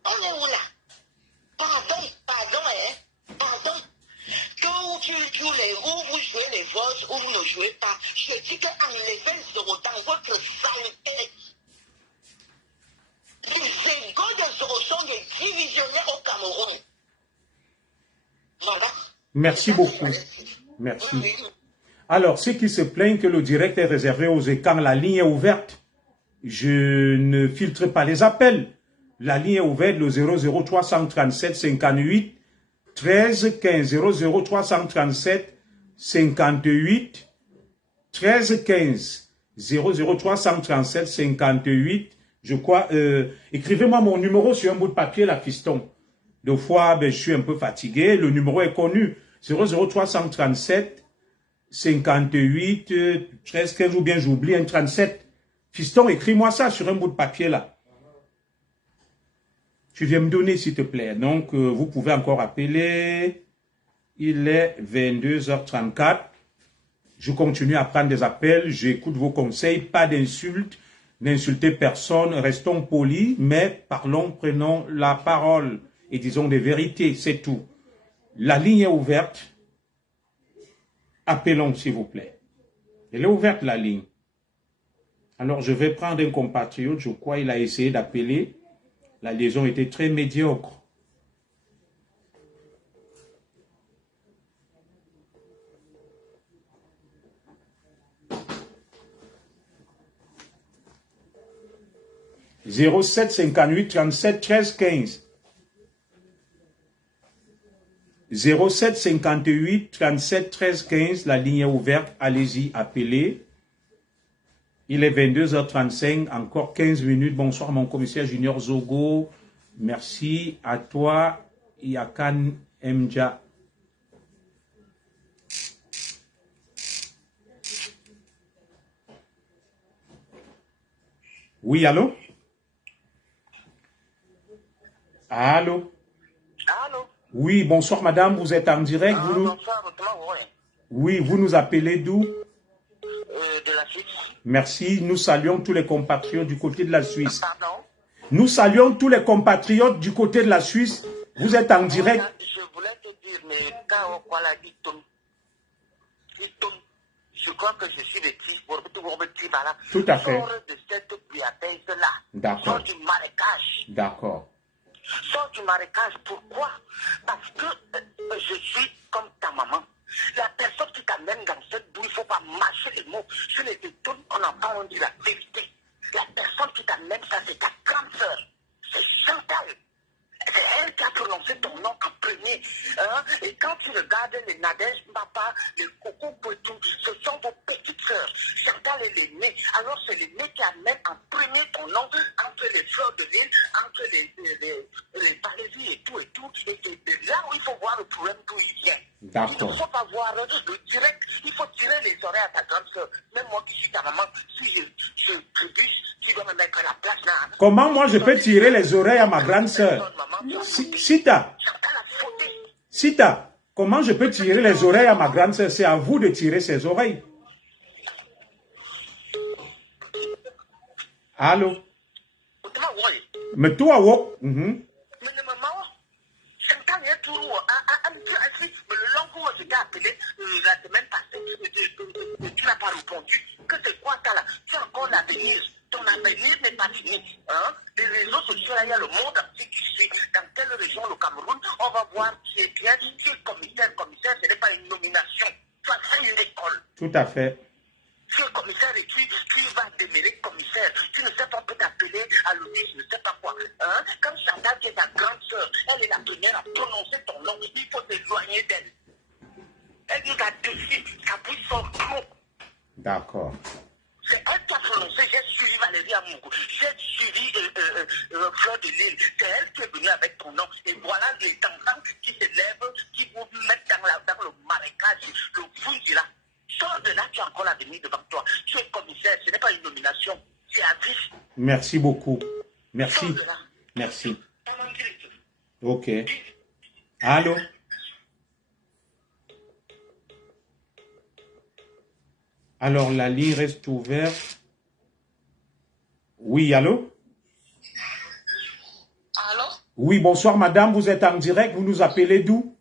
On est où là? Pardon, hein? Pardon. Que où vous jouez les voix ou vous ne jouez pas. Je dis qu'enlevez Zoro dans votre saleté. Les égaux de Zoro sont des divisionnaires au Cameroun. Voilà. Merci beaucoup. Merci. Alors, ceux qui se plaignent que le direct est réservé aux écrans, la ligne est ouverte. Je ne filtre pas les appels. La ligne est ouverte, le 00337 58 13 15. 00337 58 13 15. 00337 58. Je crois, écrivez-moi mon numéro sur un bout de papier, la fiston. Deux fois, ben, je suis un peu fatigué. Le numéro est connu. 00337 58, 13, 15 ou bien j'oublie un 37. Fiston, écris-moi ça sur un bout de papier là. Tu viens me donner s'il te plaît. Donc, vous pouvez encore appeler. Il est 22h34. Je continue à prendre des appels. J'écoute vos conseils. Pas d'insultes. N'insultez personne. Restons polis. Mais parlons, prenons la parole. Et disons des vérités. C'est tout. La ligne est ouverte. Appelons, s'il vous plaît. Elle est ouverte, la ligne. Alors, je vais prendre un compatriote. Je crois qu'il a essayé d'appeler. La liaison était très médiocre. « 07 58 37 13 15 » 07 58 37 13 15, la ligne est ouverte, allez-y, appelez. Il est 22h35, encore 15 minutes. Bonsoir mon commissaire Junior Zogo. Merci à toi, Yakan Mja. Oui, allô? Allô? Allô? Oui, bonsoir madame, vous êtes en direct. Bonsoir, Oui, vous nous appelez d'où? de la Suisse. Merci. Nous saluons tous les compatriotes du côté de la Suisse. Pardon? Nous saluons tous les compatriotes du côté de la Suisse. Vous êtes en direct. Je voulais te dire, mais quand voilà, il tourne. Je crois que je suis le type pour petit voilà. Tout à fait. Sors de cette bouillabaisse-là. D'accord. Sors du marécage. D'accord. Sors du marécage. Pourquoi? Parce que je suis comme ta maman. La personne qui t'amène dans cette boue, il ne faut pas mâcher les mots. Je les détourne, on en parle, on dit la vérité. La personne qui t'amène, ça c'est ta grande sœur. C'est Chantal. C'est elle qui a prononcé ton nom en premier. Hein? Et quand tu regardes les Nadège, Papa, les Coco Poitou, ce sont vos petites sœurs. Chantal est l'aînée. Alors c'est l'aînée qui amène en premier ton nom entre les fleurs de l'île, entre les palésies et tout. Et c'est là où il faut voir le problème d'où il vient. D'accord. Il ne faut pas voir le direct. Il faut tirer les oreilles à ta grande sœur. Même moi qui suis ta maman, si je trébuche, tu dois me mettre à la place là. Comment moi je peux tirer les oreilles à ma grande sœur? Sita, comment je peux tirer les oreilles à ma grande sœur? C'est à vous de tirer ses oreilles. Allô? Mais toi, wo? Le long où je t'ai appelé la semaine passée, tu n'as pas répondu. Que c'est quoi ça là? Tu as encore l'avenir. Ton avenir n'est pas fini. Hein? Les réseaux sociaux, il y a le monde entier qui suit. Dans quelle région, le Cameroun, on va voir qui est bien, qui est commissaire. Commissaire, ce n'est pas une nomination. Tu as fait une école. Tout à fait. Tu es commissaire et tu vas demeurer commissaire. Tu ne sais pas, on peut t'appeler à l'audit, je ne sais pas quoi. Hein? Comme Chantal, qui est ta grande sœur, elle est la première à prononcer ton nom. Il faut t'éloigner d'elle. Elle nous a déçus, sa bouche sort trop. D'accord. C'est elle qui a prononcé, j'ai suivi Valérie Amougou, j'ai suivi Fleur de Lille. C'est elle qui est venue avec ton nom. Et voilà les enfants qui se lèvent, qui vous mettent dans le marécage, le fouille là. Sors de là, tu as encore l'avenir devant toi. Tu es commissaire, ce n'est pas une nomination, c'est à vie. Merci beaucoup. Merci. Sors de là. Merci. Ok. Allô? Alors, la ligne reste ouverte. Oui, allô? Allô? Oui, bonsoir madame, vous êtes en direct, vous nous appelez d'où?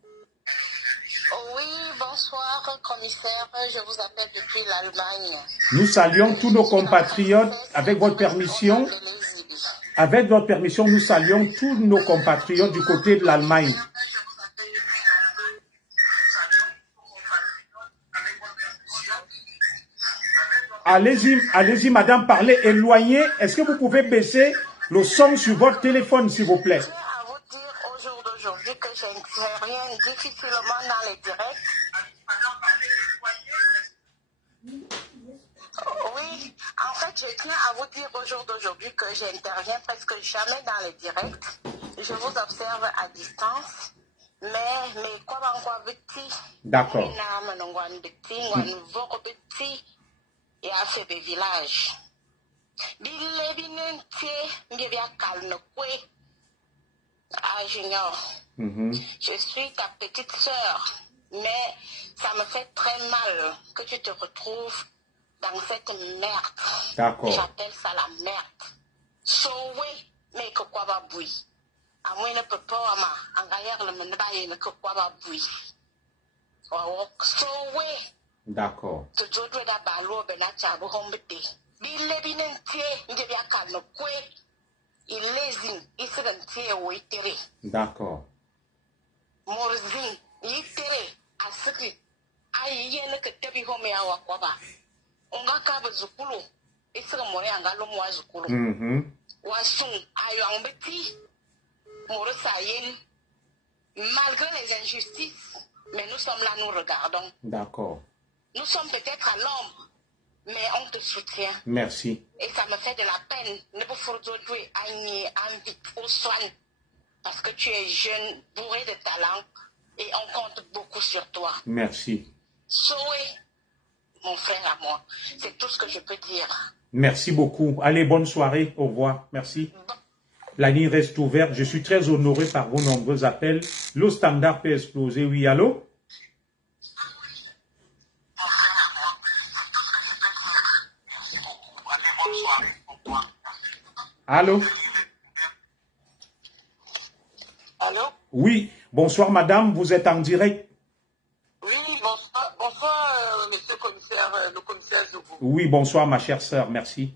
Oui, bonsoir commissaire, je vous appelle depuis l'Allemagne. Nous saluons tous nos compatriotes, avec votre permission. Avec votre permission, nous saluons tous nos compatriotes du côté de l'Allemagne. Allez-y, madame, parlez, éloignez. Est-ce que vous pouvez baisser le son sur votre téléphone, s'il vous plaît? Je tiens à vous dire au jour d'aujourd'hui que j'interviens difficilement dans les directs. Oui, en fait, je tiens à vous dire au jour d'aujourd'hui que j'interviens presque jamais dans les directs. Je vous observe à distance. Mais quoi petit? D'accord. Et à fait des villages. Je suis ta petite sœur, mais ça me fait très mal que tu te retrouves dans cette merde. D'accord. J'appelle ça la merde. Sauvé, mais que quoi va bouillir. À moi, ne peut pas, en gaillard, le menabaye, que quoi va bouillir. Sauvé. D'accord. D'accord. Malgré les injustices, mais nous sommes là, nous regardons. D'accord. Nous sommes peut-être à l'ombre, mais on te soutient. Merci. Et ça me fait de la peine. Ne vous jouer au soin. Parce que tu es jeune, bourré de talent, et on compte beaucoup sur toi. Merci. Soé, mon frère à moi. C'est tout ce que je peux dire. Merci beaucoup. Allez, bonne soirée. Au revoir. Merci. La ligne reste ouverte. Je suis très honoré par vos nombreux appels. Le standard peut exploser. Oui, allô? Allô? Allô? Oui, bonsoir madame, vous êtes en direct. Oui, bonsoir monsieur le commissaire Zougou. Oui, bonsoir ma chère sœur, merci.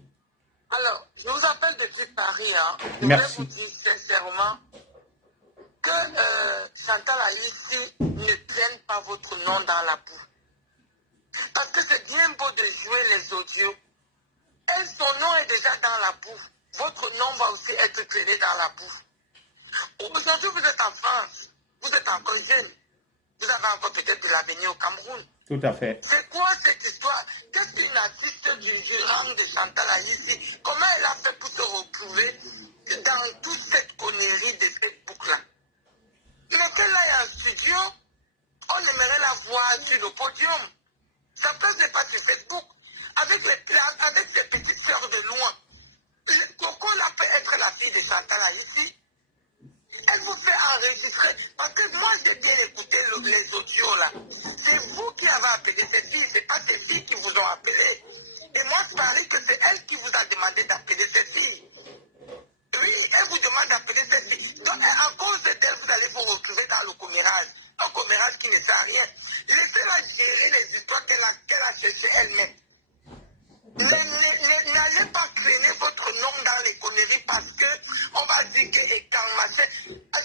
Alors, je vous appelle depuis Paris. Hein. Je Merci. voulais vous dire sincèrement que Chantal Aïssi ne traîne pas votre nom dans la boue. Parce que c'est bien beau de jouer les audios. Et son nom est déjà dans la boue. Votre nom va aussi être traîné dans la boue. Aujourd'hui, vous êtes en France. Vous êtes encore jeune. Vous avez encore peut-être de l'avenir au Cameroun. Tout à fait. C'est quoi cette histoire? Qu'est-ce qu'une artiste du rang de Chantal Aïssi? Comment elle a fait pour se retrouver dans toute cette connerie de Facebook-là? Mais qu'elle aille en studio, on aimerait la voir sur le podium. Sa place n'est pas sur Facebook. Avec ses petites sœurs de loin. Coco, là, peut être la fille de Chantal Aïssi. Elle vous fait enregistrer. Parce que moi, j'ai bien écouté les audios là. C'est vous qui avez appelé ces filles. Ce n'est pas ces filles qui vous ont appelé. Et moi, je parlais que c'est elle qui vous a demandé d'appeler ces filles. Oui, elle vous demande d'appeler ces filles. Donc, à cause d'elle, vous allez vous retrouver dans le commérage. Un commérage qui ne sert à rien. Laissez-la gérer les histoires qu'elle a cherchées elle-même. N'allez pas traîner votre nom dans les conneries parce que on va dire que quand machin.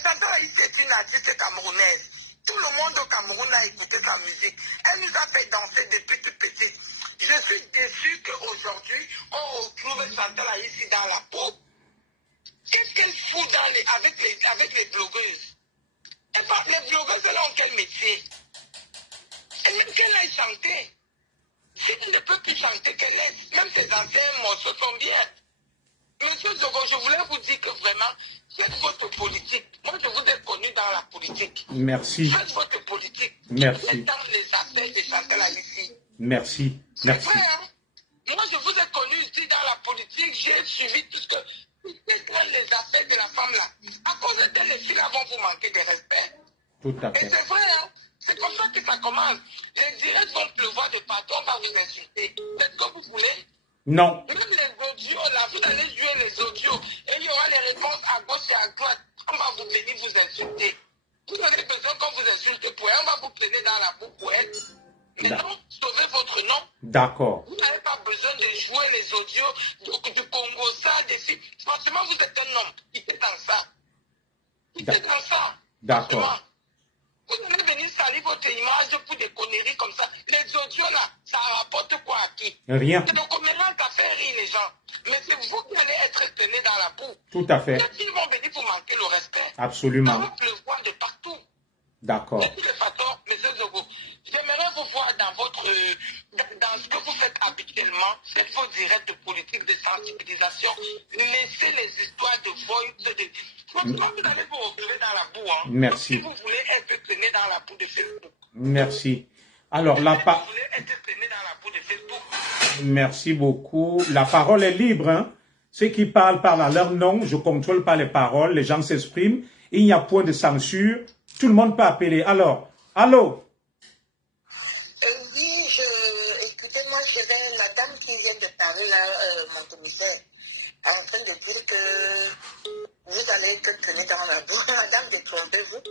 Chantal Aïssi est une artiste camerounaise. Tout le monde au Cameroun a écouté sa musique. Elle nous a fait danser depuis tout petit. Je suis déçu qu'aujourd'hui, on retrouve Chantal Aïssi dans la peau. Qu'est-ce qu'elle fout avec les blogueuses? Et par les blogueuses, elles ont quel métier? Et même qu'elle aille chanter. Si elle ne peut plus chanter, qu'elle laisse. Même ses anciens morceaux sont bien. Monsieur Zogo, je voulais vous dire que vraiment, faites votre politique. Moi, je vous ai connu dans la politique. Merci. Faites votre politique. Merci. Dans les affaires de Chantal Aïssi. Merci. Merci. C'est vrai, hein? Moi, je vous ai connu ici dans la politique. J'ai suivi tout ce que... les affaires de la femme là. À cause de les filles là vont vous manquer de respect. Tout à Et fait. c'est vrai, hein? C'est comme ça que ça commence. Les directs vont pleuvoir de partout, on va vous insulter. C'est ce que vous voulez? Non. Même les audios, là, vous allez jouer les audios. Et il y aura les réponses à gauche et à droite. On va vous venir vous insulter. Vous avez besoin qu'on vous insulte pour elle. On va vous traîner dans la boue pour elle. Mais non, sauvez votre nom. D'accord. Vous n'avez pas besoin de jouer les audios du Congo, ça, des filles. Franchement, vous êtes un homme. Il est dans ça. Il est dans ça. D'accord. Vous allez venir salir votre image pour des conneries comme ça. Les audios là, ça rapporte quoi à qui? Rien. C'est donc maintenant ça fait rire les gens. Mais c'est vous qui allez être tenus dans la boue. Tout à fait. Ils vont venir pour manquer le respect. Absolument. Ça va pleuvoir de partout. D'accord. De toutes les façons, M. Zogo, j'aimerais vous voir dans ce que vous faites habituellement, faites vos directs politiques de sensibilisation, laissez les histoires de voice, franchement, vous allez vous retrouver dans la boue. Hein. Merci. Si vous voulez être traîné dans la boue de Facebook. Merci. Alors, Si vous voulez être traîné dans la boue de Facebook. Merci beaucoup. La parole est libre. Hein? Ceux qui parlent à leur nom. Je ne contrôle pas les paroles. Les gens s'expriment. Il n'y a point de censure. Tout le monde peut appeler. Alors, allô? Oui, écoutez-moi, je vais, la dame qui vient de parler là, mon commissaire, est en train de dire que vous allez être tenu dans la boue. Madame, détrompez-vous.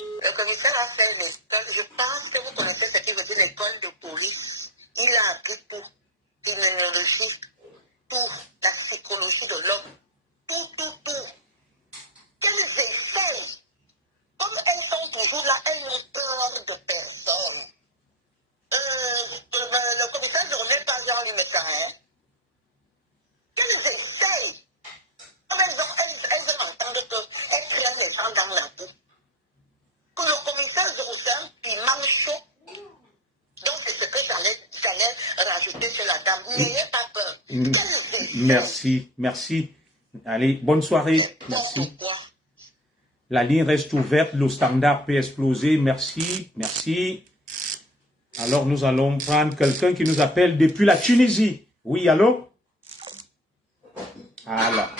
Le commissaire a fait l'école. Je pense que vous connaissez ce qui veut dire l'école de police. Il a appris tout. L'immunologie, tout. La psychologie de l'homme. Tout. Qu'elles essayent. Comme elles sont toujours là, elles n'ont peur de personne. Le commissaire ne remet pas Jean-Louis Messin. Qu'elles essayent. Comme elles entendent qu'elles prennent les gens dans la boue. Que le commissaire c'est un piment chaud. Donc c'est ce que j'allais rajouter sur la table. N'ayez pas peur. Merci. Allez, bonne soirée. Merci. La ligne reste ouverte, le standard peut exploser. Merci. Alors, nous allons prendre quelqu'un qui nous appelle depuis la Tunisie. Oui, allô? Voilà.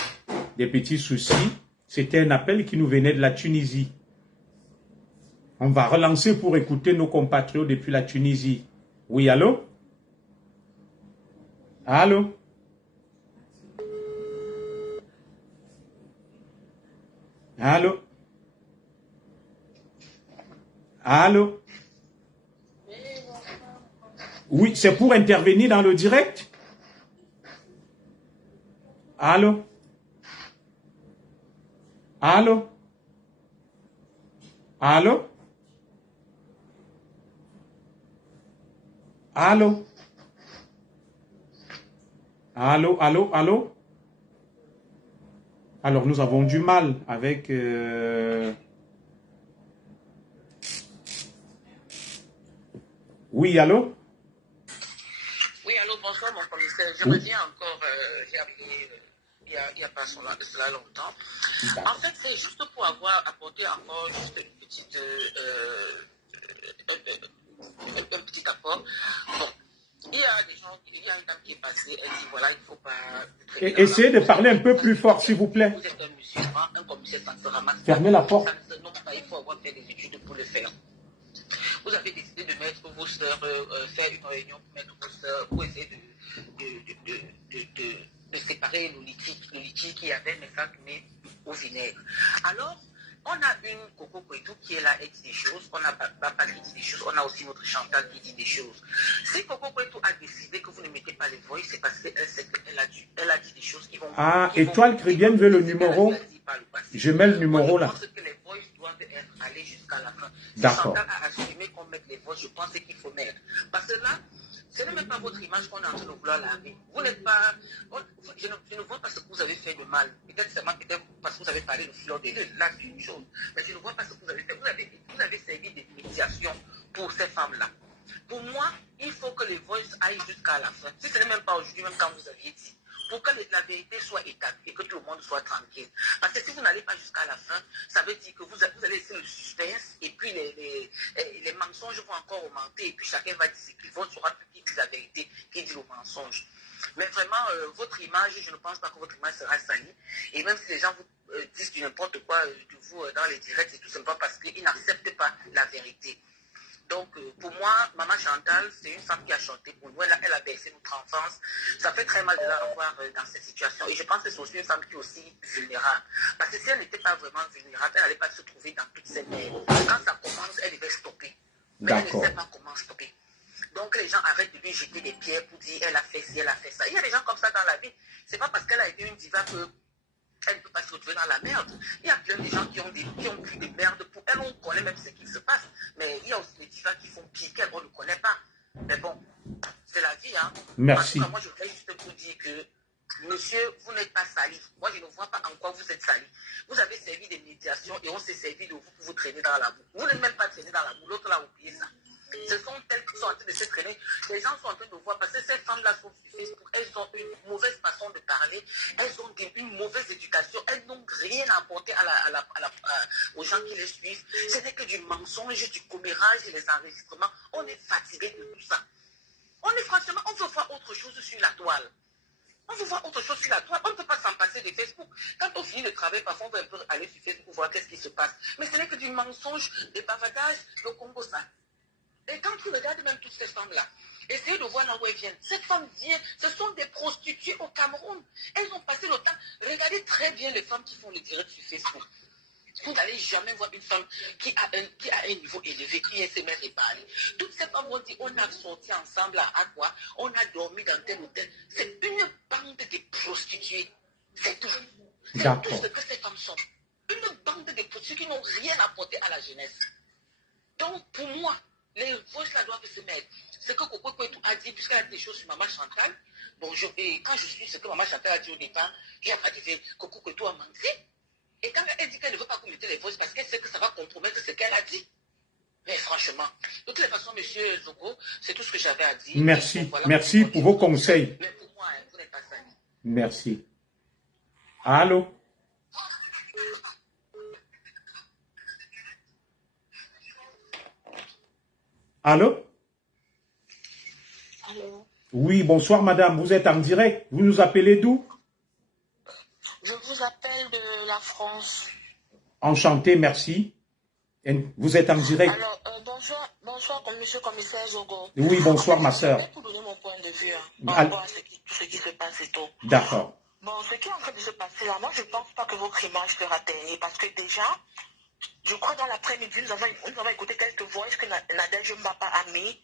Des petits soucis. C'était un appel qui nous venait de la Tunisie. On va relancer pour écouter nos compatriotes depuis la Tunisie. Oui, allô? Allô? Allô? Allô? Oui, c'est pour intervenir dans le direct? Allô? Allô? Allô? Allô? Allô, allô, allô? Alors, nous avons du mal avec... Oui, allô? Oui, allô, bonsoir, mon commissaire. Je Oui. reviens encore, j'ai appelé il y a pas cela longtemps. En fait, c'est juste pour avoir apporté encore juste une petite, un petit apport. Bon, il y a des gens, il y a une dame qui est passée, elle dit voilà, il ne faut pas... Essayez de parler un peu plus fort, s'il vous plaît. Vous êtes un musulman, un commissaire, ça ne se ramasse pas. Fermez la porte. Ça ne se nomme pas, il faut avoir fait des études pour le faire. Vous avez décidé de mettre vos sœurs, faire une réunion pour mettre vos sœurs, pour essayer de séparer le liquide qu'il y avait, mais ça tournait au vinaigre. Alors, on a une Coco Kouetou qui est là, elle dit des choses, on a Papa qui dit des choses, on a aussi notre Chantal qui dit des choses. Si Coco Kouetou a décidé que vous ne mettez pas les voix, c'est parce qu'elle sait qu'elle a dit des choses qui vont... Ah, Étoile Caribbeenne veut le numéro. Je mets le numéro là. Je pense que les voix doivent être allées jusqu'à la fin. Si D'accord. Chantal a assumé qu'on mette les voix, je pense qu'il faut mettre. Parce que là, ce n'est même pas votre image qu'on est en train de vouloir laver. Vous n'êtes pas... Je ne vois pas ce que vous avez fait de mal. Peut-être seulement parce que vous avez parlé de fleur de lys. Là, c'est une chose. Mais je ne vois pas ce que vous avez fait. Vous avez servi de médiation pour ces femmes-là. Pour moi, il faut que les voices aillent jusqu'à la fin. Si ce n'est même pas aujourd'hui, même quand vous aviez dit. Pour que la vérité soit établie et que tout le monde soit tranquille. Parce que si vous n'allez pas jusqu'à la fin, ça veut dire que vous allez laisser le suspense et puis les mensonges vont encore augmenter et puis chacun va dire qu'il sera plus qui dit la vérité, qui dit le mensonge. Mais vraiment, votre image, je ne pense pas que votre image sera salie. Et même si les gens vous disent du n'importe quoi de vous dans les directs, c'est tout simplement parce qu'ils n'acceptent pas la vérité. Donc, pour moi, Maman Chantal, c'est une femme qui a chanté pour nous. Elle a bercé notre enfance. Ça fait très mal de la revoir dans cette situation. Et je pense que c'est aussi une femme qui est aussi vulnérable. Parce que si elle n'était pas vraiment vulnérable, elle n'allait pas se trouver dans toutes ces merdes. Quand ça commence, elle devait stopper. Mais elle ne sait pas comment stopper. Donc, les gens arrêtent de lui jeter des pierres pour dire elle a fait ci, elle a fait ça. Il y a des gens comme ça dans la vie. C'est pas parce qu'elle a été une diva que elle ne peut pas se retrouver dans la merde. Il y a plein de gens qui ont pris des merdes pour elle. On connaît même ce qui se passe. Mais il y a aussi des divas qui font pire qu'elle, on ne connaît pas. Mais bon, c'est la vie, hein. Merci. En tout cas, moi, je voudrais juste vous dire que, monsieur, vous n'êtes pas sali. Moi, je ne vois pas en quoi vous êtes sali. Vous avez servi des médiations et on s'est servi de vous pour vous traîner dans la boue. Vous n'êtes même pas traîné dans la boue. L'autre là, oubliez ça. Ce sont elles qui sont en train de se traîner. Les gens sont en train de voir parce que ces femmes-là sont sur Facebook. Elles ont une mauvaise façon de parler. Elles ont une mauvaise éducation. Elles n'ont rien à apporter aux gens qui les suivent. Ce n'est que du mensonge, du commérage et les enregistrements. On est fatigué de tout ça. On veut voir autre chose sur la toile. On veut voir autre chose sur la toile. On ne peut pas s'en passer de Facebook. Quand on finit le travail, parfois on va un peu aller sur Facebook pour voir qu'est-ce qui se passe. Mais ce n'est que du mensonge, des bavadages, le Congo, ça. Et quand tu regardes même toutes ces femmes-là, essayez de voir là où elles viennent. Cette femme vient, ce sont des prostituées au Cameroun. Elles ont passé le temps. Regardez très bien les femmes qui font le direct sur Facebook. Vous n'allez jamais voir une femme qui a un niveau élevé, qui s'est mise à parler. Toutes ces femmes vont dire, on a sorti ensemble à quoi? On a dormi dans tel hôtel. C'est une bande de prostituées. C'est tout. C'est tout ce que ces femmes sont. Une bande de prostituées qui n'ont rien apporté à la jeunesse. Donc, pour moi, les voix là doivent se mettre. Ce que Coco Kouetou a dit, puisqu'elle a dit des choses sur Maman Chantal, bon, quand je suis ce que Maman Chantal a dit au départ, il n'y a pas dit Coco Kouetou a menti. Et quand elle dit qu'elle ne veut pas commettre les voix, parce qu'elle sait que ça va compromettre ce qu'elle a dit. Mais franchement, de toutes les façons, monsieur Zogo, c'est tout ce que j'avais à dire. Merci. Voilà, merci pour vos conseils. Mais pour moi, vous n'êtes pas sali. Merci. Allô? Allô? Allô? Oui, bonsoir madame, vous êtes en direct. Vous nous appelez d'où? Je vous appelle de la France. Enchanté, merci. Vous êtes en direct. Alors, bonsoir, monsieur commissaire Zogo. Oui, bonsoir ma soeur. Je vais vous donner mon point de vue par rapport à tout ce qui se passe et tout. D'accord. Bon, ce qui est en train de se passer là, moi, je ne pense pas que votre image sera teignée parce que déjà, je crois dans l'après-midi, nous avons écouté quelques voix que Nadège Mbapa a mis.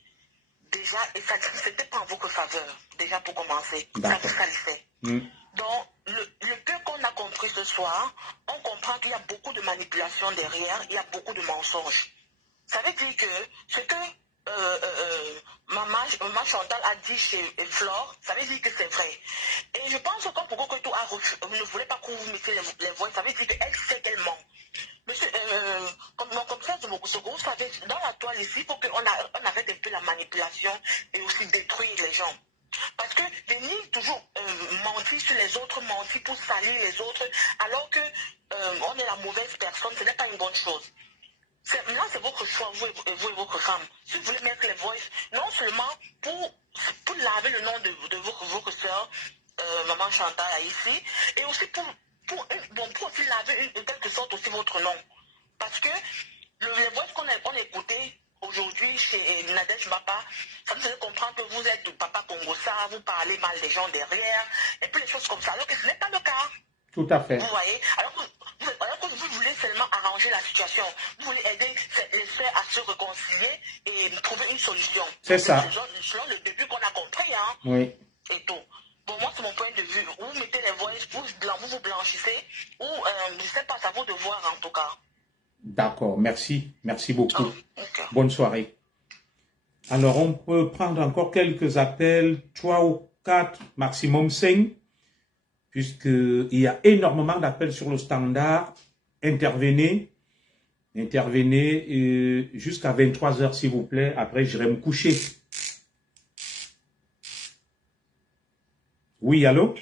Déjà, et ça c'était pas en votre faveur, déjà pour commencer. Ça vous salissait. Donc, le peu qu'on a compris ce soir, on comprend qu'il y a beaucoup de manipulation derrière, il y a beaucoup de mensonges. Ça veut dire que ce que Maman Chantal a dit chez Flore, ça veut dire que c'est vrai. Et je pense que quand Pourquoi que ne voulait pas que vous mettiez les voix, ça veut dire qu'elle sait qu'elle ment. Monsieur, comme ça, vous savez, dans la toile ici, il faut qu'on arrête un peu la manipulation et aussi détruire les gens. Parce que venir toujours mentir sur les autres, mentir pour salir les autres, alors que on est la mauvaise personne, ce n'est pas une bonne chose. Là, c'est votre choix, vous et votre femme. Si vous voulez mettre les voices, non seulement pour laver le nom de votre soeur, Maman Chantal ici, et aussi pour aussi laver en quelque sorte aussi votre nom. Parce que les voix qu'on a écoutées aujourd'hui chez Nadège Mbapa, ça nous fait comprendre que vous êtes du papa Congossa, vous parlez mal des gens derrière, et puis les choses comme ça, alors que ce n'est pas le cas. Tout à fait. Vous voyez, alors que vous voulez seulement arranger la situation, vous voulez aider les frères à se réconcilier et trouver une solution. C'est ça. Selon le début qu'on a compris, hein. Oui. Et tout. Bon, moi, c'est mon point de vue. Vous mettez les voix, vous blanchissez, ou je ne sais pas, ça vaut de voir en tout cas. D'accord, merci. Merci beaucoup. Okay. Bonne soirée. Alors, on peut prendre encore quelques appels, 3 ou 4, maximum 5, puisqu'il y a énormément d'appels sur le standard. Intervenez jusqu'à 23 h, s'il vous plaît. Après, j'irai me coucher. Oui, allô?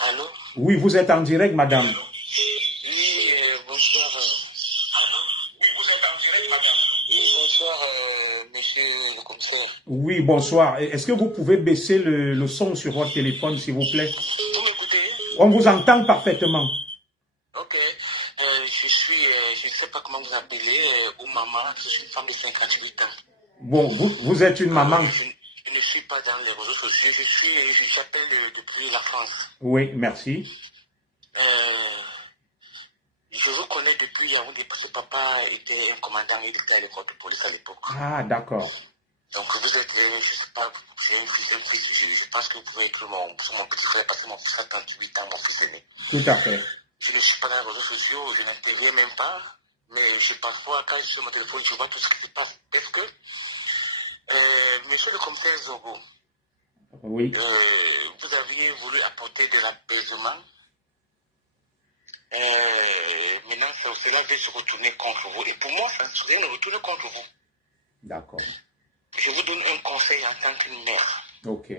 Allô? Oui, vous êtes en direct, madame. Oui, bonsoir. Allô? Oui, vous êtes en direct, madame. Oui, bonsoir, monsieur le commissaire. Oui, bonsoir. Est-ce que vous pouvez baisser le son sur votre téléphone, s'il vous plaît? Vous m'écoutez? On vous entend parfaitement. Ok. Je ne sais pas comment vous appelez, ou maman, je suis une femme de 58 ans. Bon, vous êtes une maman. Je ne suis pas dans les réseaux sociaux, j'appelle depuis la France. Oui, merci. Je vous connais depuis Yaoundé parce que papa était un commandant, il était à l'école de police à l'époque. Ah, d'accord. Donc vous êtes, je sais pas, j'ai un fils, je pense que vous pouvez écrire mon petit frère parce que mon fils a 38 ans, mon fils aîné. Tout à fait. Je ne suis pas dans les réseaux sociaux, je n'interviens même pas, mais parfois quand je suis sur mon téléphone, je vois tout ce qui se passe. Est-ce que, monsieur le commissaire Zogo, oui. vous aviez voulu apporter de l'apaisement. Maintenant, cela va se retourner contre vous. Et pour moi, ça ne retourne contre vous. D'accord. Je vous donne un conseil en tant qu'une mère. Ok.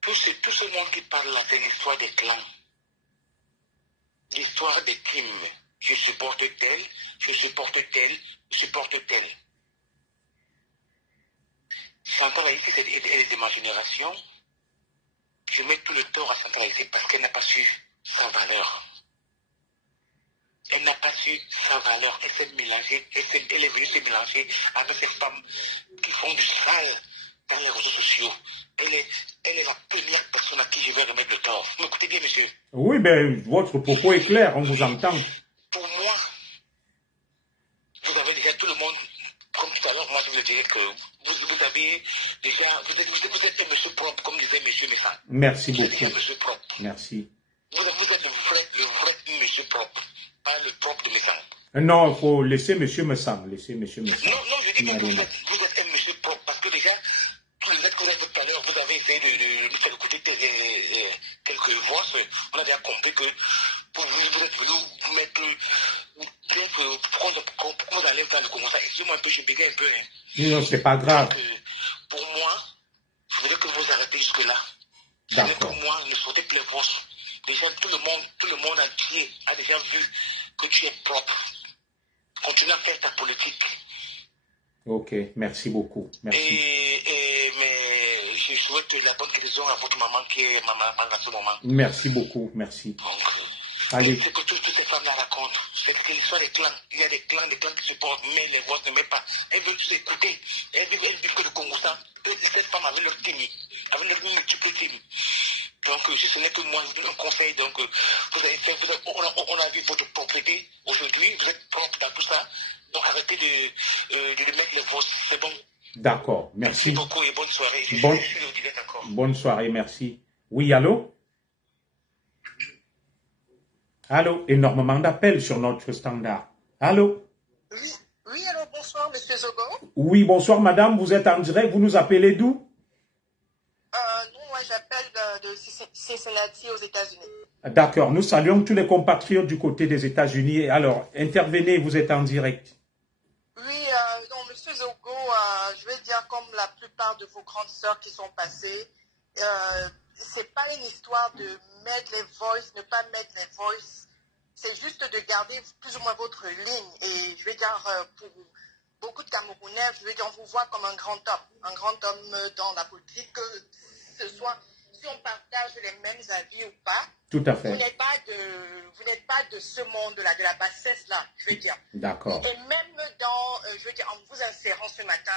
Tout ce monde qui parle là, c'est l'histoire des clans. L'histoire des crimes. Je supporte tel, je supporte tel, je supporte tel. Chantal Haïti, elle est de ma génération. Je mets tout le tort à Chantal Haïti parce qu'elle n'a pas su sa valeur. Elle n'a pas su sa valeur. Elle s'est mélangée, elle est venue se mélanger avec ces femmes qui font du sale dans les réseaux sociaux. Elle est la première personne à qui je vais remettre le tort. Vous m'écoutez bien, monsieur? Oui, ben, votre propos est clair, on vous entend. Pour moi, vous avez déjà tout le monde, comme tout à l'heure, moi je vous dirais que vous avez déjà, vous êtes un monsieur propre, comme disait monsieur Messant. Merci beaucoup. Vous êtes déjà un monsieur propre. Merci. Vous êtes le vrai monsieur propre, pas le propre de Messant. Non, il faut laisser monsieur Messant. Laisser monsieur Messant. Non, je dis que vous êtes un monsieur propre, parce que déjà, tous les lettres que vous avez fait tout à l'heure, vous avez essayé de nous faire écouter quelques voix. On a déjà compris que vous êtes venu vous mettre bien pourquoi vous allez faire le commencer. Excusez-moi un peu, je bégaye un peu. Hein. Non, c'est pas grave. Donc, pour moi, je voudrais que vous arrêtez jusque-là. Je voudrais que moi, ne sortez plus les voix. Déjà, tout le monde entier a déjà vu que tu es propre. Continue à faire ta politique. Ok, merci beaucoup. Merci. Mais je souhaite la bonne guérison à votre maman qui est maman à ce moment. Merci beaucoup, merci. Donc, allez. C'est que toutes ces femmes la racontent. C'est que l'histoire des clans. Il y a des clans qui se portent, mais les voix ne mettent pas. Elles veulent s'écouter. Elles vivent que le Congo. Cette femme avait leur timide. avec notre multiple. Donc, si ce n'est que moi, je vous donne un conseil. Donc, vous avez fait, on a vu votre propriété aujourd'hui, vous êtes propre dans tout ça. Donc, arrêtez de mettre les fausses. C'est bon. D'accord, merci. Merci beaucoup et bonne soirée. Je suis au direct encore. Bonne soirée, merci. Oui, allô? Allô? Énormément d'appels sur notre standard. Allô? Oui, alors bonsoir, monsieur Zogo. Oui, bonsoir, madame. Vous êtes en direct. Vous nous appelez d'où? Non, moi j'appelle de Cincinnati aux États-Unis. D'accord, nous saluons tous les compatriotes du côté des États-Unis. Alors, intervenez, vous êtes en direct. Oui, donc monsieur Zogo, je vais dire comme la plupart de vos grandes sœurs qui sont passées, c'est pas une histoire de mettre les voices, ne pas mettre les voices. C'est juste de garder plus ou moins votre ligne. Et je vais dire, pour beaucoup de Camerounais, je vais dire, on vous voit comme un grand homme dans la politique, que ce soit, si on partage les mêmes avis ou pas. Tout à fait. Vous n'êtes pas de ce monde-là, de la bassesse là, je veux dire. D'accord. Et même dans, je veux dire, en vous insérant ce matin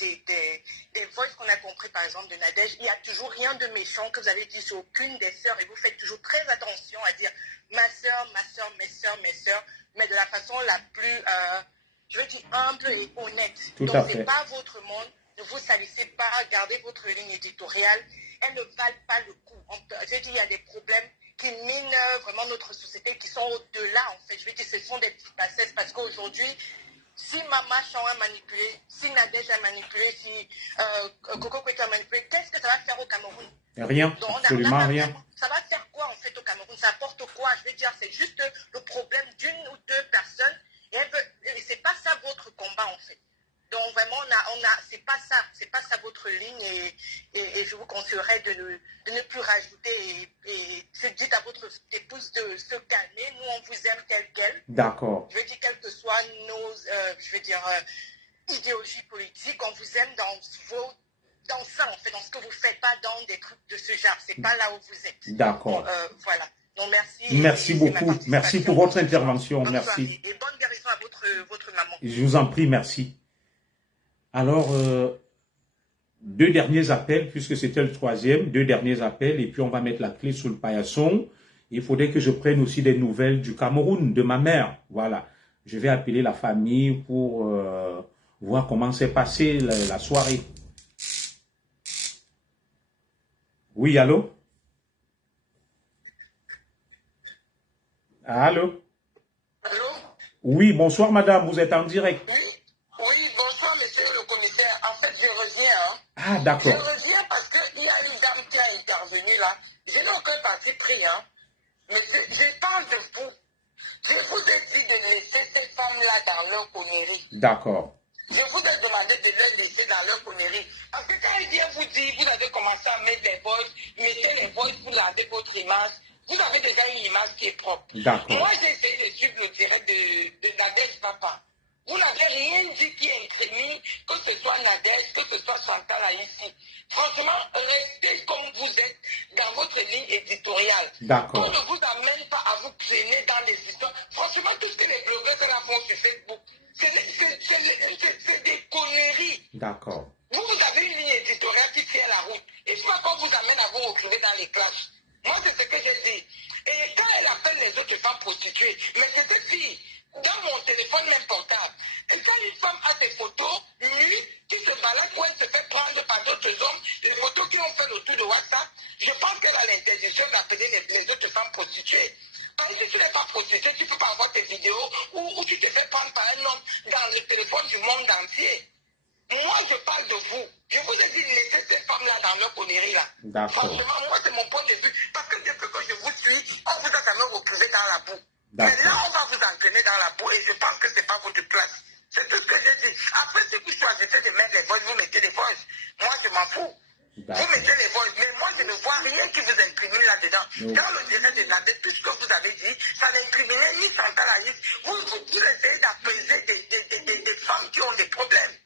des voices qu'on a compris, par exemple, de Nadège, il n'y a toujours rien de méchant que vous avez dit sur aucune des sœurs, et vous faites toujours très attention à dire ma sœur, mes sœurs, mais de la façon la plus, je veux dire, humble et honnête. Tout à Donc, fait. ce n'est pas votre monde, ne vous salissez pas, gardez votre ligne éditoriale, elles ne valent pas le coup. Je veux dire, il y a des problèmes qui minent vraiment notre société, qui sont au-delà, en fait. Je veux dire, ce sont des petites bassesses, parce qu'aujourd'hui, si Mama Chan a manipulé, si Nadège a manipulé, si Coco Kwete a manipulé, qu'est-ce que ça va faire au Cameroun? Rien, Donc, absolument rien. Ça va faire quoi, en fait, au Cameroun? Ça apporte quoi? Je veux dire, c'est juste le problème d'une ou deux personnes, et c'est pas ça votre combat, en fait. Donc vraiment, c'est pas ça votre ligne, et je vous conseillerais de ne plus rajouter, et dites à votre épouse de se calmer. Nous, on vous aime tel quel. D'accord. Je veux dire, quelles que soient nos, idéologies politiques, on vous aime dans ça, en fait, dans ce que vous faites, pas dans des trucs de ce genre. C'est pas là où vous êtes. D'accord. Voilà. Donc merci. Merci beaucoup. Merci pour votre intervention. Bonne Merci. soirée. Et bonne guérison à votre maman. Je vous en prie, merci. Alors, deux derniers appels, puisque c'était le troisième, deux derniers appels, et puis on va mettre la clé sous le paillasson. Il faudrait que je prenne aussi des nouvelles du Cameroun, de ma mère. Voilà. Je vais appeler la famille pour voir comment s'est passée la soirée. Oui, allô? Allô? Allô? Oui, bonsoir madame, vous êtes en direct. Oui, bonsoir monsieur le commissaire. En fait, je reviens. Ah, d'accord. Je reviens parce qu'il y a une dame qui a intervenu là. Je n'ai aucun parti pris. Mais je parle de vous. Je vous ai dit de laisser ces femmes-là dans leur connerie. D'accord. Je vous ai demandé de les laisser dans leur connerie. Parce que quand il vient vous dire, vous avez commencé à mettre les voices, mettez les voices pour laver votre image. Vous avez déjà une image qui est propre. D'accord. Moi, j'ai essayé de suivre le direct de Nadège Papa. Vous n'avez rien dit qui incrimine, que ce soit Nadège, que ce soit Chantal ici. Franchement, restez comme vous êtes dans votre ligne éditoriale. D'accord. On ne vous amène pas à vous traîner dans les histoires. Franchement, tout ce que les blogueurs là font sur Facebook, c'est des conneries. D'accord. Vous avez une ligne éditoriale qui tient la route. Il faut pas qu'on vous amène à vous retrouver dans les classes. Moi, c'est ce que j'ai dit. Et quand elle appelle les autres femmes prostituées, mais cette fille, dans mon téléphone même portable, et quand une femme a des photos nues qui se baladent où elle se fait prendre par d'autres hommes, les photos qui ont fait le tour de WhatsApp, je pense qu'elle a l'interdiction d'appeler les autres femmes prostituées. Donc si tu n'es pas prostituée, tu ne peux pas avoir tes vidéos où tu te fais prendre par un homme dans le téléphone du monde entier. Moi, je parle de vous. Je vous ai dit de laisser ces femmes-là dans leur connerie là. D'accord. Franchement, moi, c'est mon point de vue. Parce que depuis que je vous suis, on vous a jamais retrouvé dans la boue. Mais là, on va vous entraîner dans la boue et je pense que ce n'est pas votre place. C'est tout ce que j'ai dit. Après, si vous choisissez de mettre les voices, vous mettez les voices. Moi, je m'en fous. Vous mettez les voices. Mais moi, je ne vois rien qui vous incrimine là-dedans. Dans le direct de la dette, tout ce que vous avez dit, ça n'incriminait ni Chantal Aïs. Vous essayez d'apaiser des femmes qui ont des problèmes.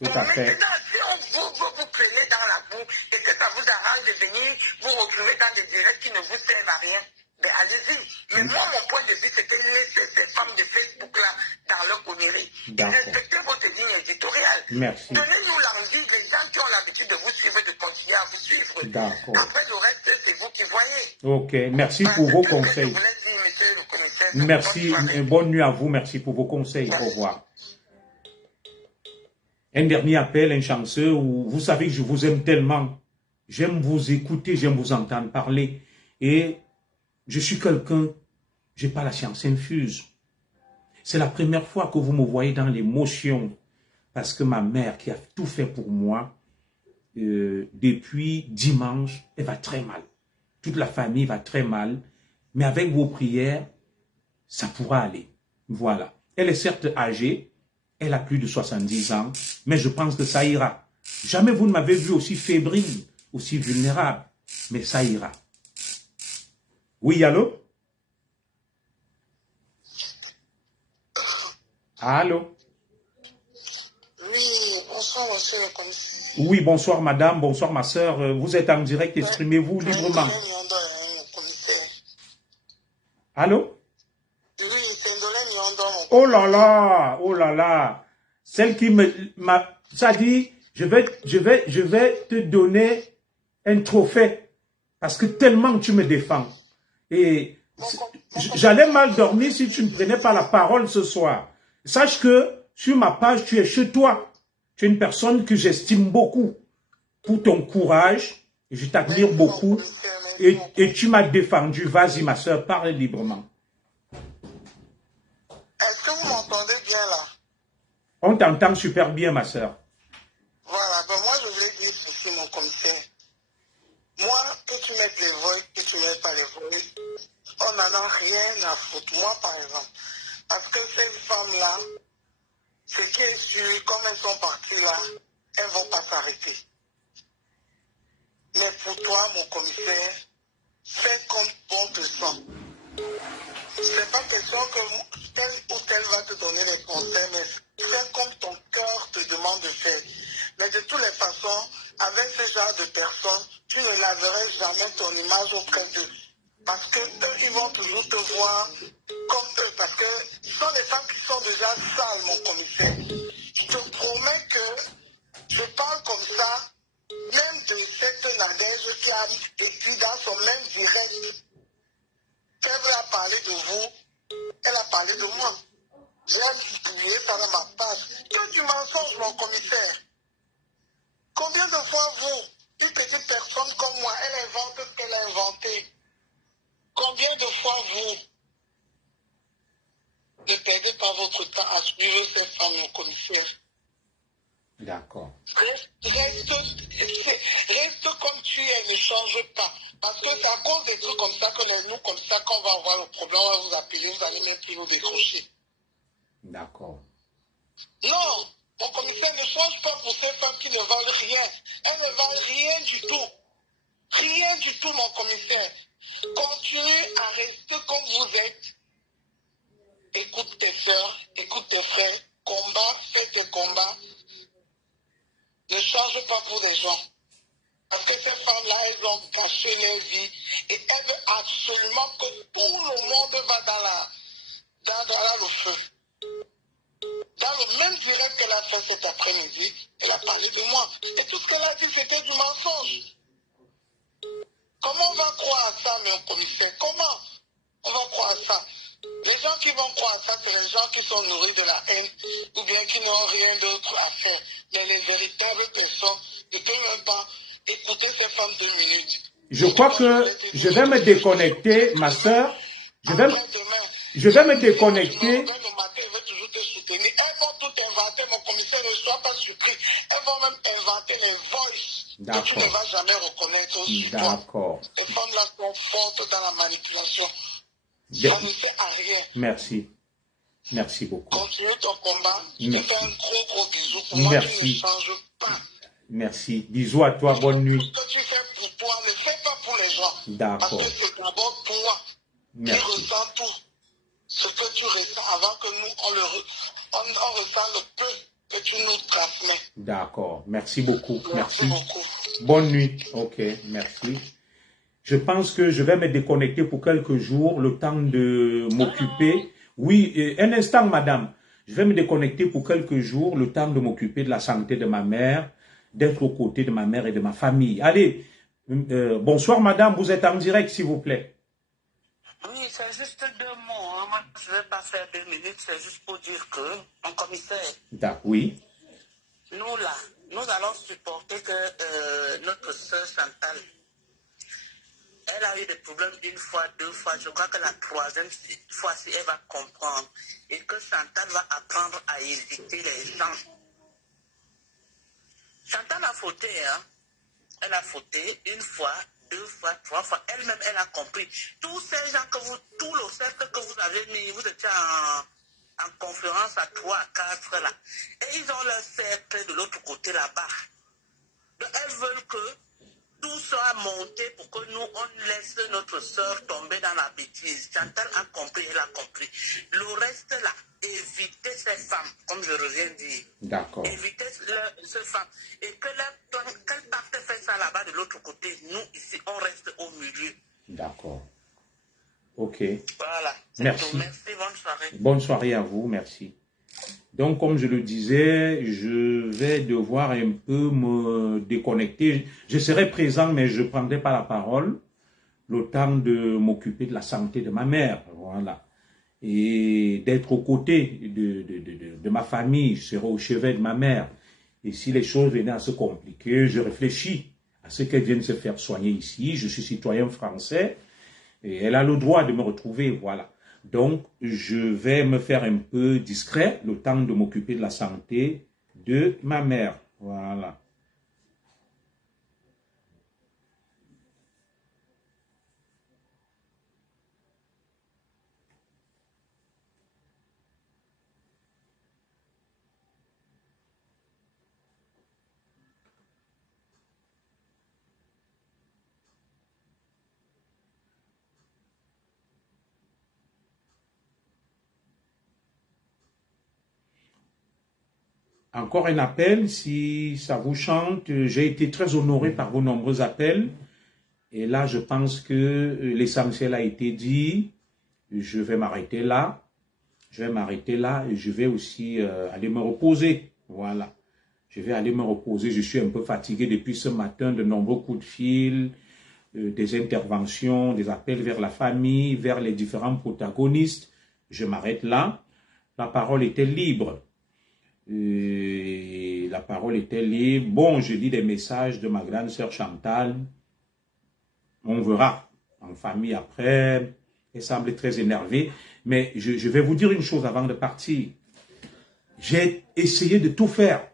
Tout à fait. Maintenant, si vous traînez dans la boue et que ça vous arrange de venir vous retrouver dans des directs qui ne vous servent à rien, ben allez-y. Mais moi, mon point de vue, c'est que laissez ces femmes de Facebook-là dans leur connerie. Et respectez votre ligne éditoriale. Merci. Donnez-nous l'envie, les gens qui ont l'habitude de vous suivre, de continuer à vous autres. D'accord. Après, le reste, c'est vous qui voyez. Ok, merci Voilà, pour c'est vos tout ce que je conseils. voulais dire, monsieur le commissaire. Merci, Bonne soirée. bonne nuit à vous, merci pour vos conseils. Au revoir. Un dernier appel, un chanceux, où vous savez que je vous aime tellement. J'aime vous écouter, j'aime vous entendre parler. Et je suis quelqu'un, j'ai pas la science infuse. C'est la première fois que vous me voyez dans l'émotion. Parce que ma mère, qui a tout fait pour moi, depuis dimanche, elle va très mal. Toute la famille va très mal. Mais avec vos prières, ça pourra aller. Voilà. Elle est certes âgée, elle a plus de 70 ans, mais je pense que ça ira. Jamais vous ne m'avez vu aussi fébrile, aussi vulnérable, mais ça ira. Oui, allô? Allô? Oui, bonsoir, monsieur le commissaire. Oui, bonsoir madame, bonsoir ma soeur. Vous êtes en direct, exprimez-vous librement. Allô? Oui, c'est Ndolé Nyondon. Oh là là, oh là là. Celle qui m'a, ça dit, je vais te donner un trophée parce que tellement tu me défends. Et j'allais mal dormir si tu ne prenais pas la parole ce soir. Sache que sur ma page, tu es chez toi. Tu es une personne que j'estime beaucoup pour ton courage. Et je t'admire beaucoup. Et tu m'as défendu. Vas-y, ma soeur, parle librement. Est-ce que vous m'entendez bien là? On t'entend super bien, ma soeur. Voilà, ben moi je voulais dire ceci, mon commissaire. Moi, que tu mettes les voix, que tu mettes pas les voix, on n'en a rien à foutre. Moi, par exemple. Parce que ces femmes-là, ce qui est sûr, comme elles sont parties là, elles ne vont pas s'arrêter. Mais pour toi, mon commissaire, fais comme bon te sent. C'est pas question que tel ou tel va te donner des conseils, mais fais comme ton cœur te demande de faire. Mais de toutes les façons, avec ce genre de personnes, tu ne laverais jamais ton image auprès d'eux. Parce que eux, ils vont toujours te voir comme eux. Parce que ce sont des femmes qui sont déjà sales, mon commissaire. Je te promets que je parle comme ça, même de cette Nadège qui a écrit dans son même direct. Elle a parlé de vous, elle a parlé de moi. J'ai publié ça dans ma page. Que du mensonge, mon commissaire. Combien de fois vous, une petite personne comme moi, elle invente ce qu'elle a inventé? Combien de fois vous ne perdez pas votre temps à suivre ces femmes, mon commissaire? D'accord. Reste comme tu es, ne change pas. Parce que c'est à cause des trucs comme ça que nous, comme ça, qu'on va avoir le problème, on va vous appeler, vous allez même plus nous décrocher. D'accord. Non, mon commissaire, ne change pas pour ces femmes qui ne valent rien. Elles ne valent rien du tout. Rien du tout, mon commissaire. Continue à rester comme vous êtes. Écoute tes soeurs, écoute tes frères. Combat, fais tes combats. Ne change pas pour les gens. Parce que ces femmes-là, elles ont gâché leur vie et elles veulent absolument que tout le monde va dans le feu. Dans le même direct qu'elle a fait cet après-midi, elle a parlé de moi. Et tout ce qu'elle a dit, c'était du mensonge. Comment on va croire à ça, mon commissaire? Comment on va croire à ça? Les gens qui vont croire à ça, c'est les gens qui sont nourris de la haine ou bien qui n'ont rien d'autre à faire. Mais les véritables personnes ne peuvent même pas écouter ces femmes 2 minutes. Je crois que je vais me déconnecter, ma soeur. Je vais me déconnecter. Elles vont tout inventer, mon commissaire, ne sois pas surpris. Elles vont même inventer les voices que tu ne vas jamais reconnaître sur toi. D'accord. Les femmes-là sont fortes dans la manipulation. Ça ne sert à rien. Merci. Merci beaucoup. Continue ton combat. Je te fais un gros bisou. Pour moi, tu ne changes pas. Merci. Bisous à toi. Bonne nuit. Ce que tu fais pour toi, ne fais pas pour les gens. D'accord. Parce que c'est d'abord toi qui ressens tout. Ce que tu ressens avant que nous, on ressent le peu que tu nous transmets. D'accord. Merci beaucoup. Merci beaucoup. Bonne nuit. Ok. Merci. Je pense que je vais me déconnecter pour quelques jours, le temps de m'occuper. Oui, un instant, madame. Je vais me déconnecter pour quelques jours, le temps de m'occuper de la santé de ma mère, d'être aux côtés de ma mère et de ma famille. Allez, Bonsoir madame, vous êtes en direct s'il vous plaît. Oui, c'est juste 2 mots. Hein. Moi, je ne vais pas faire 2 minutes, c'est juste pour dire que, mon commissaire, Oui. nous là, nous allons supporter que notre sœur Chantal, elle a eu des problèmes 1 fois, 2 fois. Je crois que la 3e fois-ci, elle va comprendre. Et que Chantal va apprendre à éviter les gens. Chantal a fauté, hein. Elle a fauté 1 fois, 2 fois, 3 fois. Elle-même, elle a compris. Tous ces gens que vous, tout le cercle que vous avez mis, vous étiez en conférence à 3, à 4 là. Et ils ont leur cercle de l'autre côté là-bas. Donc, elles veulent que tout soit monté pour que nous, on laisse notre soeur tomber dans la bêtise. Chantal a compris, elle a compris. Le reste là, évitez ces femmes, comme je reviens dire. D'accord. Évitez ces femmes. Et que qu'elles partent faire ça là-bas de l'autre côté. Nous, ici, on reste au milieu. D'accord. Ok. Voilà. Merci. Merci, bonne soirée. Bonne soirée à vous, merci. Donc, comme je le disais, je vais devoir un peu me déconnecter. Je serai présent, mais je ne prendrai pas la parole le temps de m'occuper de la santé de ma mère. Voilà. Et d'être aux côtés de ma famille. Je serai au chevet de ma mère. Et si les choses venaient à se compliquer, je réfléchis à ce qu'elle vienne se faire soigner ici. Je suis citoyen français et elle a le droit de me retrouver. Voilà. Donc, je vais me faire un peu discret, le temps de m'occuper de la santé de ma mère. Voilà. Encore un appel, si ça vous chante. J'ai été très honoré par vos nombreux appels. Et là, je pense que l'essentiel a été dit. Je vais m'arrêter là. Je vais m'arrêter là et je vais aussi aller me reposer. Voilà. Je vais aller me reposer. Je suis un peu fatigué depuis ce matin, de nombreux coups de fil, des interventions, des appels vers la famille, vers les différents protagonistes. Je m'arrête là. La parole était libre. La parole était libre. Bon, je lis des messages de ma grande sœur Chantal. On verra en famille après. Elle semble très énervée. Mais je vais vous dire une chose avant de partir. J'ai essayé de tout faire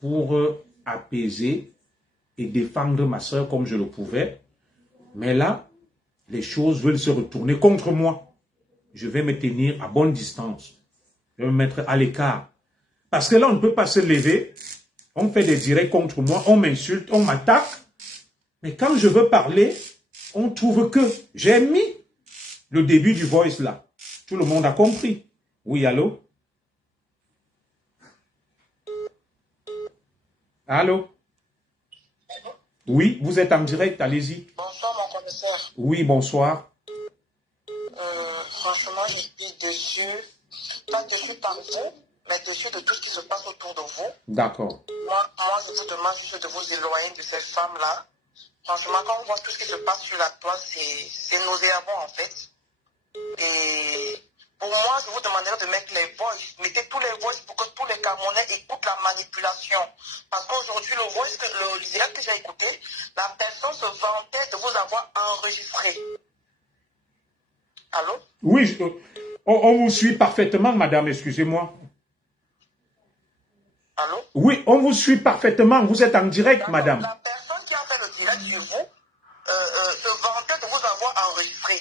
pour apaiser et défendre ma sœur comme je le pouvais. Mais là, les choses veulent se retourner contre moi. Je vais me tenir à bonne distance. Je vais me mettre à l'écart. Parce que là, on ne peut pas se lever. On fait des directs contre moi. On m'insulte, on m'attaque. Mais quand je veux parler, on trouve que j'ai mis le début du voice là. Tout le monde a compris. Oui, allô? Allô? Oui, vous êtes en direct, allez-y. Bonsoir, mon commissaire. Oui, bonsoir. Franchement, je suis déçu. Pas déçu par vous, mais déçu de tout ce qui se passe autour de vous. D'accord. Moi, je vous demande juste de vous éloigner de ces femmes-là. Franchement, quand on voit tout ce qui se passe sur la toile, c'est nauséabond en fait. Et pour moi, je vous demanderais de mettre les voices. Mettez tous les voices pour que tous les Camerounais écoutent la manipulation. Parce qu'aujourd'hui, le direct que j'ai écouté, la personne se vantait de vous avoir enregistré. Allô? Oui, on vous suit parfaitement, madame, excusez-moi. Allô? Oui, on vous suit parfaitement. Vous êtes en direct, madame. La personne qui a fait le direct sur vous se vantait de vous avoir enregistré.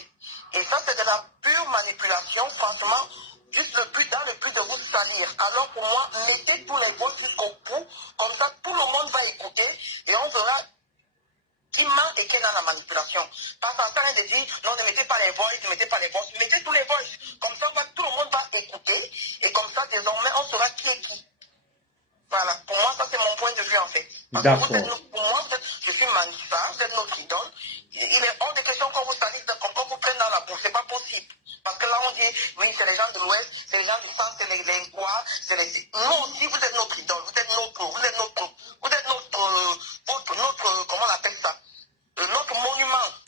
Et ça, c'est de la pure manipulation, franchement, juste dans le but de vous salir. Alors pour moi, mettez tous les voix jusqu'au bout, comme ça tout le monde va écouter et on verra qui ment et qui est dans la manipulation. Pas en train de dire, non, ne mettez pas les voix, mettez tous les voix. Comme ça, tout le monde va écouter et comme ça, désormais, on saura qui est qui. Voilà, pour moi, ça c'est mon point de vue en fait. Parce que pour moi, je suis Manissa, vous êtes notre idole. Il est hors de question qu'on vous salisse, qu'on vous prenne dans la bourse, c'est pas possible. Parce que là on dit, oui, c'est les gens de l'Ouest, c'est les gens du centre, c'est les Lengois, c'est les... Nous aussi, vous êtes notre idole, vous êtes notre, comment on appelle ça?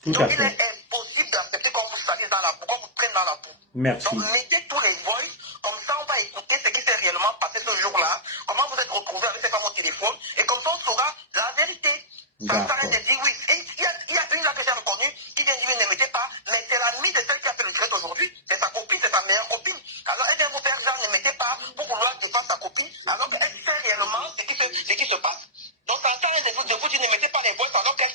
Tout Donc à il fait. est impossible d'accepter qu'on vous salisse dans la boue, qu'on vous traîne dans la boue. Merci. Donc mettez tous les voices, comme ça on va écouter ce qui s'est réellement passé ce jour-là, comment vous êtes retrouvés avec ces femmes au téléphone, et comme ça on saura la vérité. Ça sert à rien de dire oui. Et il y a une là que j'ai reconnue qui vient dire ne mettez pas, mais c'est l'amie de celle qui a fait le direct aujourd'hui, c'est sa copine, c'est sa meilleure copine. Alors elle vient vous faire genre ne mettez pas pour vouloir défendre sa copine, alors qu'elle sait réellement ce qui se passe. Donc ça sert à rien de vous dire ne mettez pas les voix alors qu'elle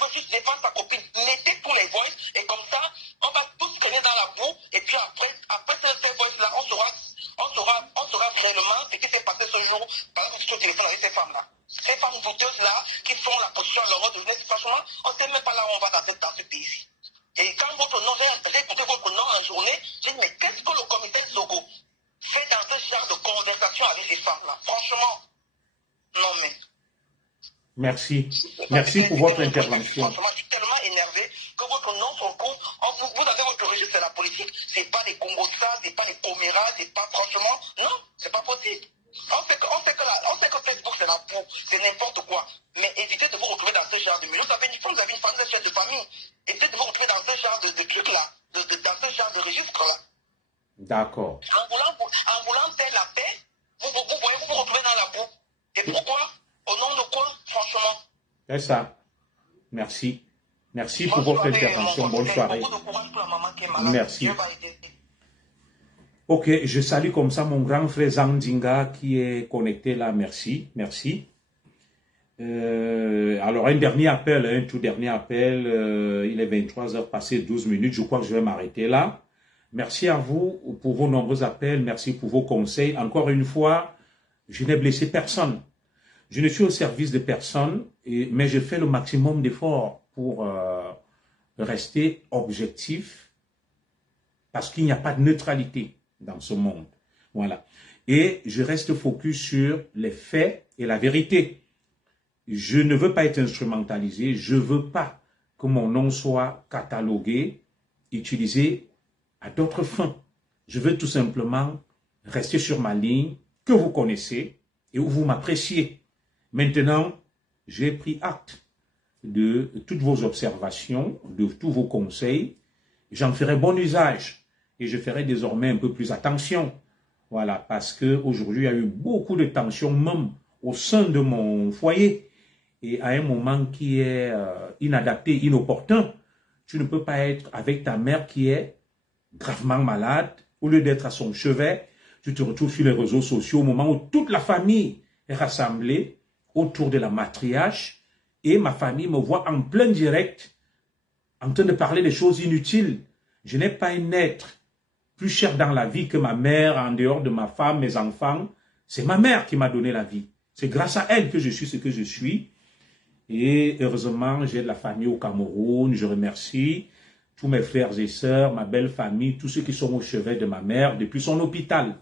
veut juste défendre sa copine. Mettez tous les voix et comme ça, on va tous traîner dans la boue et puis après ces voix-là, on saura réellement ce qui s'est passé ce jour par exemple sur le téléphone avec ces femmes-là. Ces femmes douteuses-là qui font la position à l'ordre de jeunesse, franchement, on ne sait même pas là où on va dans ce pays-ci. Et quand votre nom, j'ai écouté votre nom en journée, j'ai dit mais qu'est-ce que le commissaire Zogo fait dans ce genre de conversation avec ces femmes-là? Franchement, non mais... Merci. Merci pour votre intervention. Franchement, je suis tellement énervé que votre nom sur le coup, vous avez votre registre, c'est la politique, c'est pas les Congosas, c'est pas les Coméras, c'est pas franchement, non, c'est pas possible. On sait que Facebook c'est la boue, c'est n'importe quoi. Mais évitez de vous retrouver dans ce genre de milieu. Vous avez une famille, chef de famille. Évitez de vous retrouver dans ce genre de trucs-là, dans ce genre de registre-là. D'accord. En voulant faire la paix, vous voyez vous retrouver dans la boue. Et pourquoi? Au nom de quoi, franchement? C'est ça. Merci. Merci pour votre intervention. Bonne soirée. Merci. Ok, je salue comme ça mon grand frère Zandinga qui est connecté là. Merci. Merci. Alors, un tout dernier appel. Il est 23h passé 12 minutes. Je crois que je vais m'arrêter là. Merci à vous pour vos nombreux appels. Merci pour vos conseils. Encore une fois, je n'ai blessé personne. Je ne suis au service de personne, mais je fais le maximum d'efforts pour rester objectif parce qu'il n'y a pas de neutralité dans ce monde. Voilà. Et je reste focus sur les faits et la vérité. Je ne veux pas être instrumentalisé. Je ne veux pas que mon nom soit catalogué, utilisé à d'autres fins. Je veux tout simplement rester sur ma ligne que vous connaissez et où vous m'appréciez. Maintenant, j'ai pris acte de toutes vos observations, de tous vos conseils. J'en ferai bon usage et je ferai désormais un peu plus attention. Voilà, parce qu'aujourd'hui, il y a eu beaucoup de tensions même au sein de mon foyer. Et à un moment qui est inadapté, inopportun, tu ne peux pas être avec ta mère qui est gravement malade. Au lieu d'être à son chevet, tu te retrouves sur les réseaux sociaux au moment où toute la famille est rassemblée autour de la matriarche et ma famille me voit en plein direct en train de parler des choses inutiles. Je n'ai pas un être plus cher dans la vie que ma mère, en dehors de ma femme, mes enfants. C'est ma mère qui m'a donné la vie. C'est grâce à elle que je suis ce que je suis. Et heureusement, j'ai de la famille au Cameroun. Je remercie tous mes frères et sœurs, ma belle famille, tous ceux qui sont au chevet de ma mère depuis son hôpital.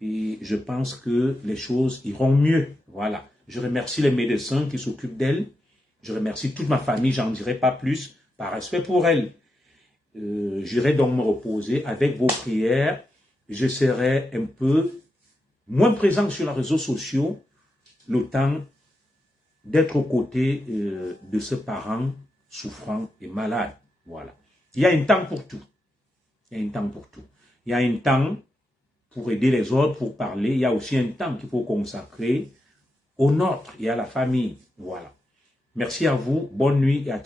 Et je pense que les choses iront mieux. Voilà. Je remercie les médecins qui s'occupent d'elle. Je remercie toute ma famille, j'en dirai pas plus, par respect pour elle. J'irai donc me reposer avec vos prières. Je serai un peu moins présent sur les réseaux sociaux, le temps d'être aux côtés de ce parent souffrant et malade. Voilà. Il y a un temps pour tout. Il y a un temps pour tout. Il y a un temps pour aider les autres, pour parler. Il y a aussi un temps qu'il faut consacrer au nôtre et à la famille. Voilà. Merci à vous. Bonne nuit et à